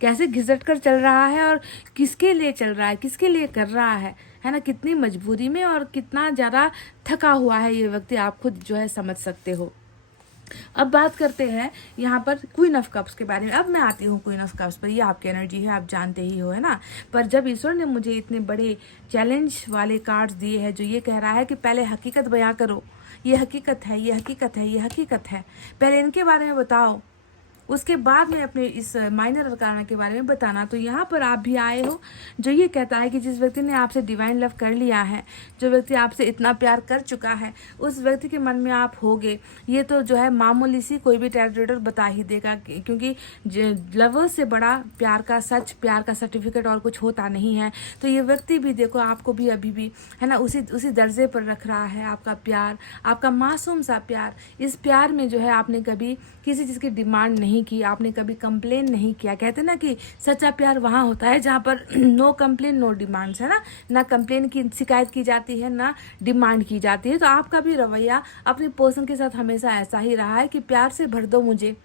कैसे घिसट कर चल रहा है और किसके लिए चल रहा है, किसके लिए कर रहा है ना, कितनी मजबूरी में और कितना ज़्यादा थका हुआ है ये व्यक्ति, आप खुद जो है समझ सकते हो। अब बात करते हैं यहाँ पर क्वीन ऑफ कप्स के बारे में। अब मैं आती हूँ क्वीन ऑफ कप्स पर। ये आपकी एनर्जी है, आप जानते ही हो, है ना। पर जब ईश्वर ने मुझे इतने बड़े चैलेंज वाले कार्ड्स दिए हैं जो ये कह रहा है कि पहले हकीकत बयां करो, ये हकीकत है, ये हकीकत है, ये हकीकत है, पहले इनके बारे में बताओ, उसके बाद में अपने इस माइनर अरकाना के बारे में बताना। तो यहाँ पर आप भी आए हो जो ये कहता है कि जिस व्यक्ति ने आपसे डिवाइन लव कर लिया है, जो व्यक्ति आपसे इतना प्यार कर चुका है, उस व्यक्ति के मन में आप होगे, ये तो जो है मामूली सी कोई भी टैरोट रीडर बता ही देगा, क्योंकि लवर्स से बड़ा प्यार का सच, प्यार का सर्टिफिकेट और कुछ होता नहीं है। तो ये व्यक्ति भी देखो आपको भी अभी भी है ना उसी दर्जे पर रख रहा है। आपका प्यार, आपका मासूम सा प्यार, इस प्यार में जो है आपने कभी किसी चीज़ की डिमांड नहीं की, आपने कभी कंप्लेन नहीं किया। कहते हैं ना कि सच्चा प्यार वहाँ होता है जहाँ पर नो कंप्लेन नो डिमांड्स, है ना कंप्लेन की शिकायत की जाती है, ना डिमांड की जाती है। तो आपका भी रवैया अपने पर्सन के साथ हमेशा ऐसा ही रहा है कि प्यार से भर दो मुझे,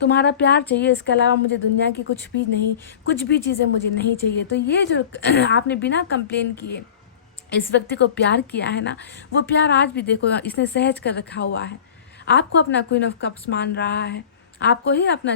तुम्हारा प्यार चाहिए, इसके अलावा मुझे दुनिया की कुछ भी चीज़ें मुझे नहीं चाहिए। तो ये जो आपने बिना कंप्लेन किए इस व्यक्ति को प्यार किया है ना, वो प्यार आज भी देखो इसने सहज कर रखा हुआ है। आपको अपना क्वीन ऑफ कप्स मान रहा है, आपको ही अपना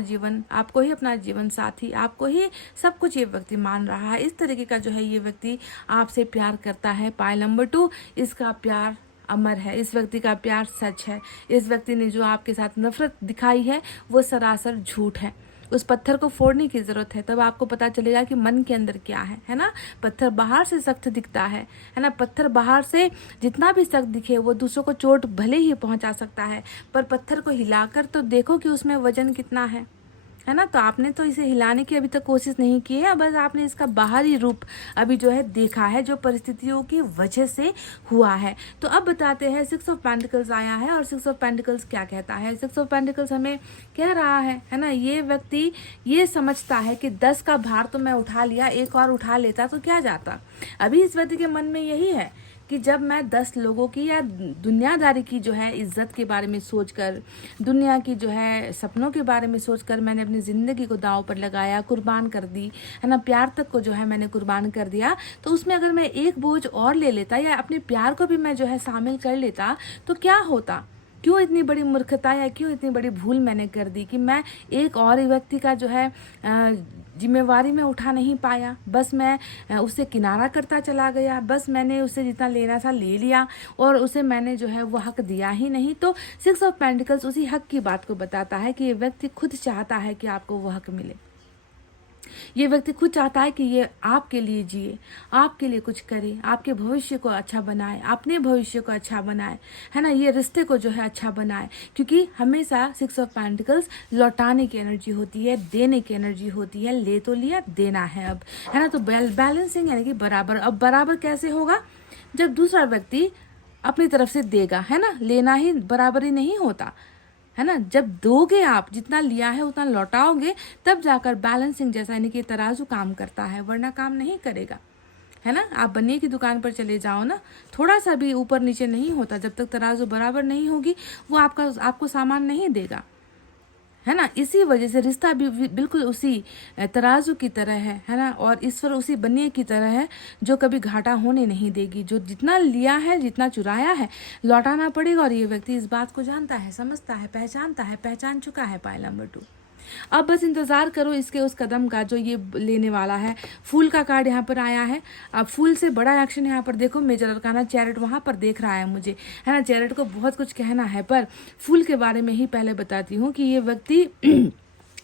जीवन साथी, आपको ही सब कुछ ये व्यक्ति मान रहा है। इस तरीके का जो है ये व्यक्ति आपसे प्यार करता है। पाइल नंबर 2, इसका प्यार अमर है, इस व्यक्ति का प्यार सच है। इस व्यक्ति ने जो आपके साथ नफरत दिखाई है वो सरासर झूठ है। उस पत्थर को फोड़ने की जरूरत है, तब आपको पता चलेगा कि मन के अंदर क्या है ना। पत्थर बाहर से सख्त दिखता है ना, पत्थर बाहर से जितना भी सख्त दिखे वो दूसरों को चोट भले ही पहुंचा सकता है, पर पत्थर को हिलाकर तो देखो कि उसमें वजन कितना है ना। तो आपने तो इसे हिलाने की अभी तक कोशिश नहीं की है, बस आपने इसका बाहरी रूप अभी जो है देखा है, जो परिस्थितियों की वजह से हुआ है। तो अब बताते हैं 6 ऑफ पेंटिकल्स आया है और 6 ऑफ पेंटिकल्स क्या कहता है। 6 ऑफ पेंटिकल्स हमें कह रहा है ना, ये व्यक्ति ये समझता है कि 10 का भार तो मैं उठा लिया, एक और उठा लेता तो क्या जाता। अभी इस व्यक्ति के मन में यही है कि जब मैं 10 लोगों की या दुनियादारी की जो है इज्जत के बारे में सोचकर, दुनिया की जो है सपनों के बारे में सोचकर मैंने अपनी ज़िंदगी को दांव पर लगाया, कुर्बान कर दी, है ना, प्यार तक को जो है मैंने कुर्बान कर दिया, तो उसमें अगर मैं एक बोझ और ले लेता या अपने प्यार को भी मैं जो है शामिल कर लेता तो क्या होता। क्यों इतनी बड़ी मूर्खता या क्यों इतनी बड़ी भूल मैंने कर दी कि मैं एक और व्यक्ति का जो है जिम्मेवारी में उठा नहीं पाया, बस मैं उससे किनारा करता चला गया, बस मैंने उससे जितना लेना था ले लिया और उसे मैंने जो है वो हक दिया ही नहीं। तो 6 ऑफ पेंटिकल्स उसी हक की बात को बताता है कि ये व्यक्ति खुद चाहता है कि आपको वो हक मिले। ये व्यक्ति खुद चाहता है कि ये आपके लिए जिए, आपके लिए कुछ करे, आपके भविष्य को अच्छा बनाए, अपने भविष्य को अच्छा बनाए, है ना, ये रिश्ते को जो है अच्छा बनाए। क्योंकि हमेशा 6 ऑफ पेंटिकल्स लौटाने की एनर्जी होती है, देने की एनर्जी होती है। ले तो लिया, देना है अब, है ना। तो बैलेंसिंग यानी कि बराबर। अब बराबर कैसे होगा? जब दूसरा व्यक्ति अपनी तरफ से देगा, है ना। लेना ही बराबरी नहीं होता, है ना। जब दोगे आप, जितना लिया है उतना लौटाओगे, तब जाकर बैलेंसिंग जैसा यानी कि तराजू काम करता है, वरना काम नहीं करेगा, है ना। आप बनिए की दुकान पर चले जाओ ना, थोड़ा सा भी ऊपर नीचे नहीं होता। जब तक तराजू बराबर नहीं होगी वो आपको सामान नहीं देगा, है ना। इसी वजह से रिश्ता भी बिल्कुल उसी तराजू की तरह है ना, और ईश्वर उसी बनिए की तरह है जो कभी घाटा होने नहीं देगी। जो जितना लिया है, जितना चुराया है, लौटाना पड़ेगा। और ये व्यक्ति इस बात को जानता है, समझता है, पहचान चुका है। Pile number 2। अब बस इंतज़ार करो इसके उस कदम का जो ये लेने वाला है। फूल का कार्ड यहाँ पर आया है। अब फूल से बड़ा एक्शन यहाँ पर देखो, मेजर अरकाना चैरिट वहाँ पर देख रहा है मुझे, है ना। चैरिट को बहुत कुछ कहना है, पर फूल के बारे में ही पहले बताती हूँ कि ये व्यक्ति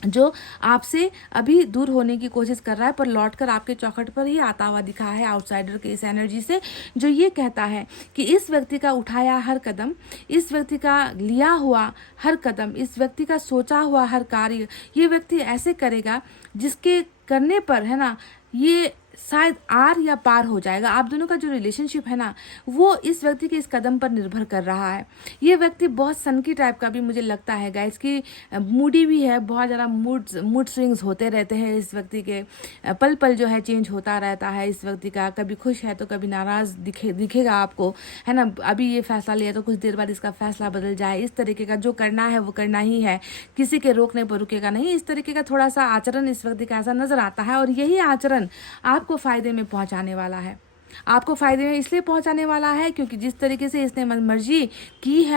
जो आपसे अभी दूर होने की कोशिश कर रहा है, पर लौटकर आपके चौखट पर ही आता हुआ दिखा है आउटसाइडर के इस एनर्जी से, जो ये कहता है कि इस व्यक्ति का उठाया हर कदम, इस व्यक्ति का लिया हुआ हर कदम, इस व्यक्ति का सोचा हुआ हर कार्य, ये व्यक्ति ऐसे करेगा जिसके करने पर, है ना, ये शायद आर या पार हो जाएगा। आप दोनों का जो रिलेशनशिप है ना, वो इस व्यक्ति के इस कदम पर निर्भर कर रहा है। ये व्यक्ति बहुत सनकी टाइप का भी मुझे लगता है गाइस, कि मूडी भी है, बहुत ज़्यादा मूड स्विंग्स होते रहते हैं इस व्यक्ति के, पल पल जो है चेंज होता रहता है इस व्यक्ति का। कभी खुश है तो कभी नाराज़ दिखेगा आपको, है ना। अभी ये फैसला लिया तो कुछ देर बाद इसका फैसला बदल जाए। इस तरीके का जो करना है वो करना ही है, किसी के रोकने पर रुकेगा नहीं। इस तरीके का थोड़ा सा आचरण इस व्यक्ति का ऐसा नजर आता है, और यही आचरण आपको फायदे में पहुंचाने वाला है। आपको फायदे में इसलिए पहुंचाने वाला है क्योंकि जिस तरीके से इसने मनमर्जी की है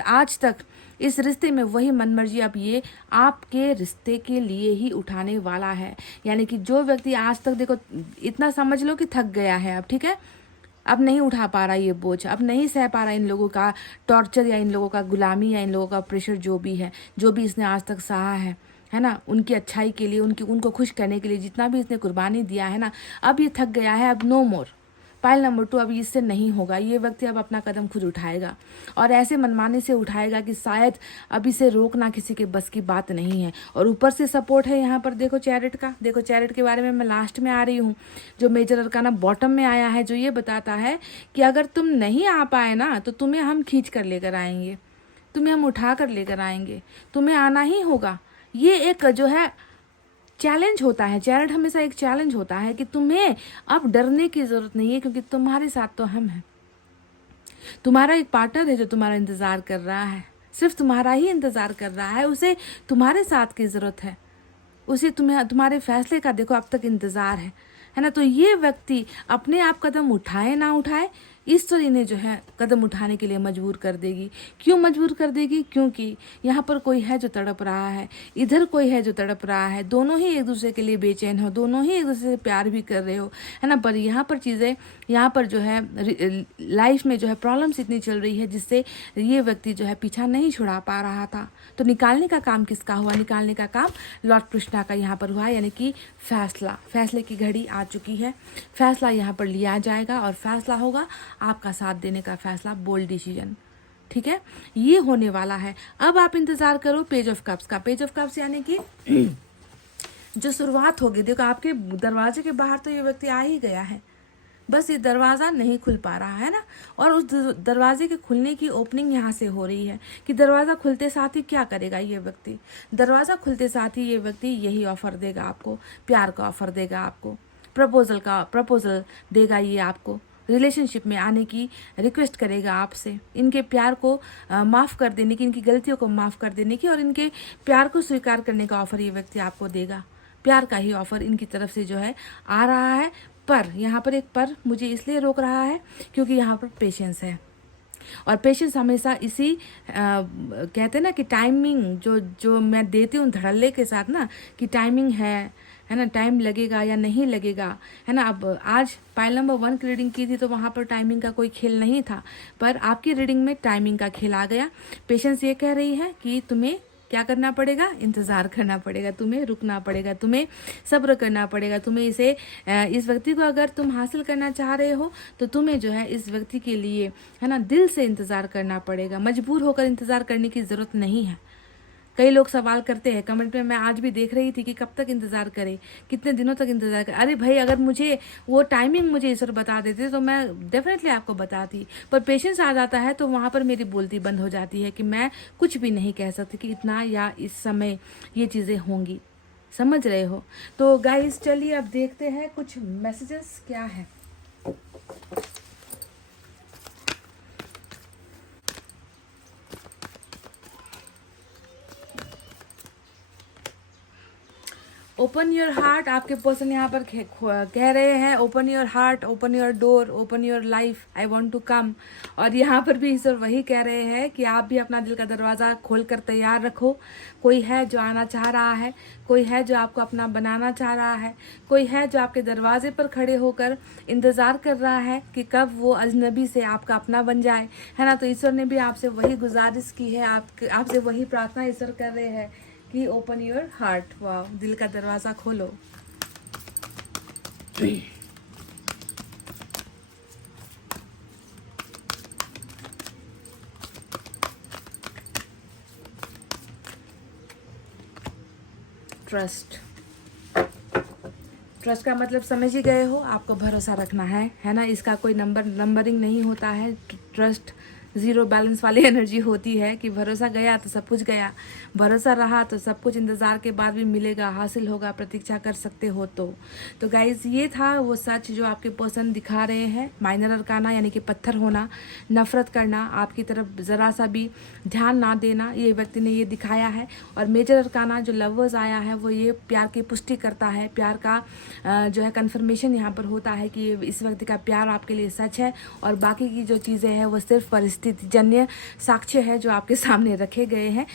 आज तक इस रिश्ते में, वही मनमर्जी अब ये आपके रिश्ते के लिए ही उठाने वाला है। यानी कि जो व्यक्ति आज तक, देखो इतना समझ लो कि थक गया है अब, ठीक है, अब नहीं उठा पा रहा ये बोझ, अब नहीं सह पा रहा इन लोगों का टॉर्चर या इन लोगों का गुलामी या इन लोगों का प्रेशर, जो भी है, जो भी इसने आज तक सहा है, है ना, उनकी अच्छाई के लिए, उनको खुश करने के लिए जितना भी इसने कुर्बानी दिया है ना, अब ये थक गया है, अब नो मोर। पाइल नंबर 2, अभी इससे नहीं होगा। ये व्यक्ति अब अपना कदम खुद उठाएगा और ऐसे मनमाने से उठाएगा कि शायद अब इसे रोकना किसी के बस की बात नहीं है। और ऊपर से सपोर्ट है यहाँ पर, देखो चैरिट का। देखो चैरिट के बारे में मैं लास्ट में आ रही हूँ, जो मेजर अरकाना बॉटम में आया है, जो ये बताता है कि अगर तुम नहीं आ पाए ना तो तुम्हें हम खींच कर लेकर आएंगे, तुम्हें हम उठा कर लेकर आएंगे, तुम्हें आना ही होगा। ये एक जो है चैलेंज होता है, चैरिट हमेशा एक चैलेंज होता है कि तुम्हें अब डरने की ज़रूरत नहीं है, क्योंकि तुम्हारे साथ तो हम हैं। तुम्हारा एक पार्टनर है जो तुम्हारा इंतज़ार कर रहा है, सिर्फ तुम्हारा ही इंतज़ार कर रहा है। उसे तुम्हारे साथ की ज़रूरत है, उसे तुम्हारे फैसले का देखो अब तक इंतज़ार है ना। तो ये व्यक्ति अपने आप कदम उठाए ना उठाए, ईश्वर इन्हें जो है कदम उठाने के लिए मजबूर कर देगी। क्यों मजबूर कर देगी? क्योंकि यहाँ पर कोई है जो तड़प रहा है, इधर कोई है जो तड़प रहा है। दोनों ही एक दूसरे के लिए बेचैन हो, दोनों ही एक दूसरे से प्यार भी कर रहे हो, है ना। पर यहाँ पर चीज़ें, यहाँ पर जो है लाइफ में जो है प्रॉब्लम्स इतनी चल रही है जिससे ये व्यक्ति जो है पीछा नहीं छुड़ा पा रहा था। तो निकालने का काम किसका हुआ? निकालने का काम लॉर्ड कृष्णा का यहाँ पर हुआ, यानी कि फैसले की घड़ी आ चुकी है। फैसला यहाँ पर लिया जाएगा और फैसला होगा आपका साथ देने का फैसला, बोल्ड डिसीजन। ठीक है, ये होने वाला है। अब आप इंतजार करो पेज ऑफ कप्स का। पेज ऑफ कप्स यानी कि जो शुरुआत होगी, देखो आपके दरवाजे के बाहर तो ये व्यक्ति आ ही गया है, बस ये दरवाज़ा नहीं खुल पा रहा है ना। और उस दरवाजे के खुलने की ओपनिंग यहाँ से हो रही है कि दरवाज़ा खुलते साथ ही क्या करेगा ये व्यक्ति? दरवाज़ा खुलते साथ ही ये व्यक्ति यही ऑफ़र देगा आपको, प्यार का ऑफ़र देगा आपको, प्रपोजल देगा ये आपको, रिलेशनशिप में आने की रिक्वेस्ट करेगा आपसे, इनके प्यार को माफ़ कर देने की, इनकी गलतियों को माफ़ कर देने की और इनके प्यार को स्वीकार करने का ऑफ़र ये व्यक्ति आपको देगा। प्यार का ही ऑफ़र इनकी तरफ से जो है आ रहा है। पर यहाँ पर एक पर मुझे इसलिए रोक रहा है क्योंकि यहाँ पर पेशेंस है, और पेशेंस हमेशा इसी कहते हैं ना कि टाइमिंग जो मैं देती हूँ धड़ल्ले के साथ ना, कि टाइमिंग है ना, टाइम लगेगा या नहीं लगेगा, है ना। अब आज पाइल नंबर 1 की रीडिंग की थी तो वहाँ पर टाइमिंग का कोई खेल नहीं था, पर आपकी रीडिंग में टाइमिंग का खेल आ गया। पेशेंस ये कह रही है कि तुम्हें क्या करना पड़ेगा? इंतज़ार करना पड़ेगा, तुम्हें रुकना पड़ेगा, तुम्हें सब्र करना पड़ेगा। तुम्हें इस व्यक्ति को अगर तुम हासिल करना चाह रहे हो तो तुम्हें जो है इस व्यक्ति के लिए, है ना, दिल से इंतज़ार करना पड़ेगा। मजबूर होकर इंतज़ार करने की ज़रूरत नहीं है। कई लोग सवाल करते हैं कमेंट में, मैं आज भी देख रही थी कि कब तक इंतज़ार करें, कितने दिनों तक इंतज़ार करें। अरे भाई, अगर मुझे वो टाइमिंग मुझे ईश्वर बता देते तो मैं डेफिनेटली आपको बताती, पर पेशेंस आ जाता है तो वहाँ पर मेरी बोलती बंद हो जाती है कि मैं कुछ भी नहीं कह सकती कि इतना या इस समय ये चीज़ें होंगी। समझ रहे हो? तो गाइस चलिए अब देखते हैं कुछ मैसेजेस क्या है। ओपन योर हार्ट, आपके पर्सन यहाँ पर कह रहे हैं open your heart, open your door, open your life, I want to come. और यहाँ पर भी ईश्वर वही कह रहे हैं कि आप भी अपना दिल का दरवाज़ा खोल कर तैयार रखो। कोई है जो आना चाह रहा है, कोई है जो आपको अपना बनाना चाह रहा है, कोई है जो आपके दरवाजे पर खड़े होकर इंतज़ार कर रहा है कि कब वो अजनबी से आपका अपना बन जाए, है ना। तो ईश्वर ने भी आपसे वही गुजारिश की है, आपसे वही प्रार्थना ईश्वर कर रहे हैं कि ओपन योर हार्ट, वाह, दिल का दरवाज़ा खोलो। ट्रस्ट का मतलब समझ ही गए हो, आपको भरोसा रखना है ना। इसका कोई नंबरिंग नहीं होता है। ट्रस्ट ज़ीरो बैलेंस वाली एनर्जी होती है कि भरोसा गया तो सब कुछ गया, भरोसा रहा तो सब कुछ इंतज़ार के बाद भी मिलेगा, हासिल होगा, प्रतीक्षा कर सकते हो। तो गाइज ये था वो सच जो आपके पर्सन दिखा रहे हैं। माइनर अरकाना यानी कि पत्थर होना, नफरत करना, आपकी तरफ ज़रा सा भी ध्यान ना देना, ये व्यक्ति ने ये दिखाया है। और मेजर अरकाना जो लवर्स आया है वो ये प्यार की पुष्टि करता है, प्यार का जो है कन्फर्मेशन यहाँ पर होता है कि इस व्यक्ति का प्यार आपके लिए सच है, और बाकी की जो चीज़ें हैं वो सिर्फ परिस्थितिजन्य साक्ष्य है जो आपके सामने रखे गए हैं।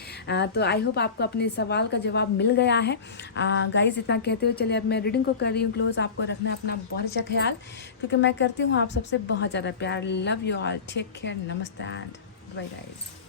तो आई होप आपको अपने सवाल का जवाब मिल गया है। गाइस इतना कहते हुए चलिए अब मैं रीडिंग को कर रही हूँ क्लोज। आपको रखना है अपना बहुत अच्छा ख्याल, क्योंकि मैं करती हूँ आप सबसे बहुत ज़्यादा प्यार। Love you all, take care, नमस्ते एंड बाय गाइस।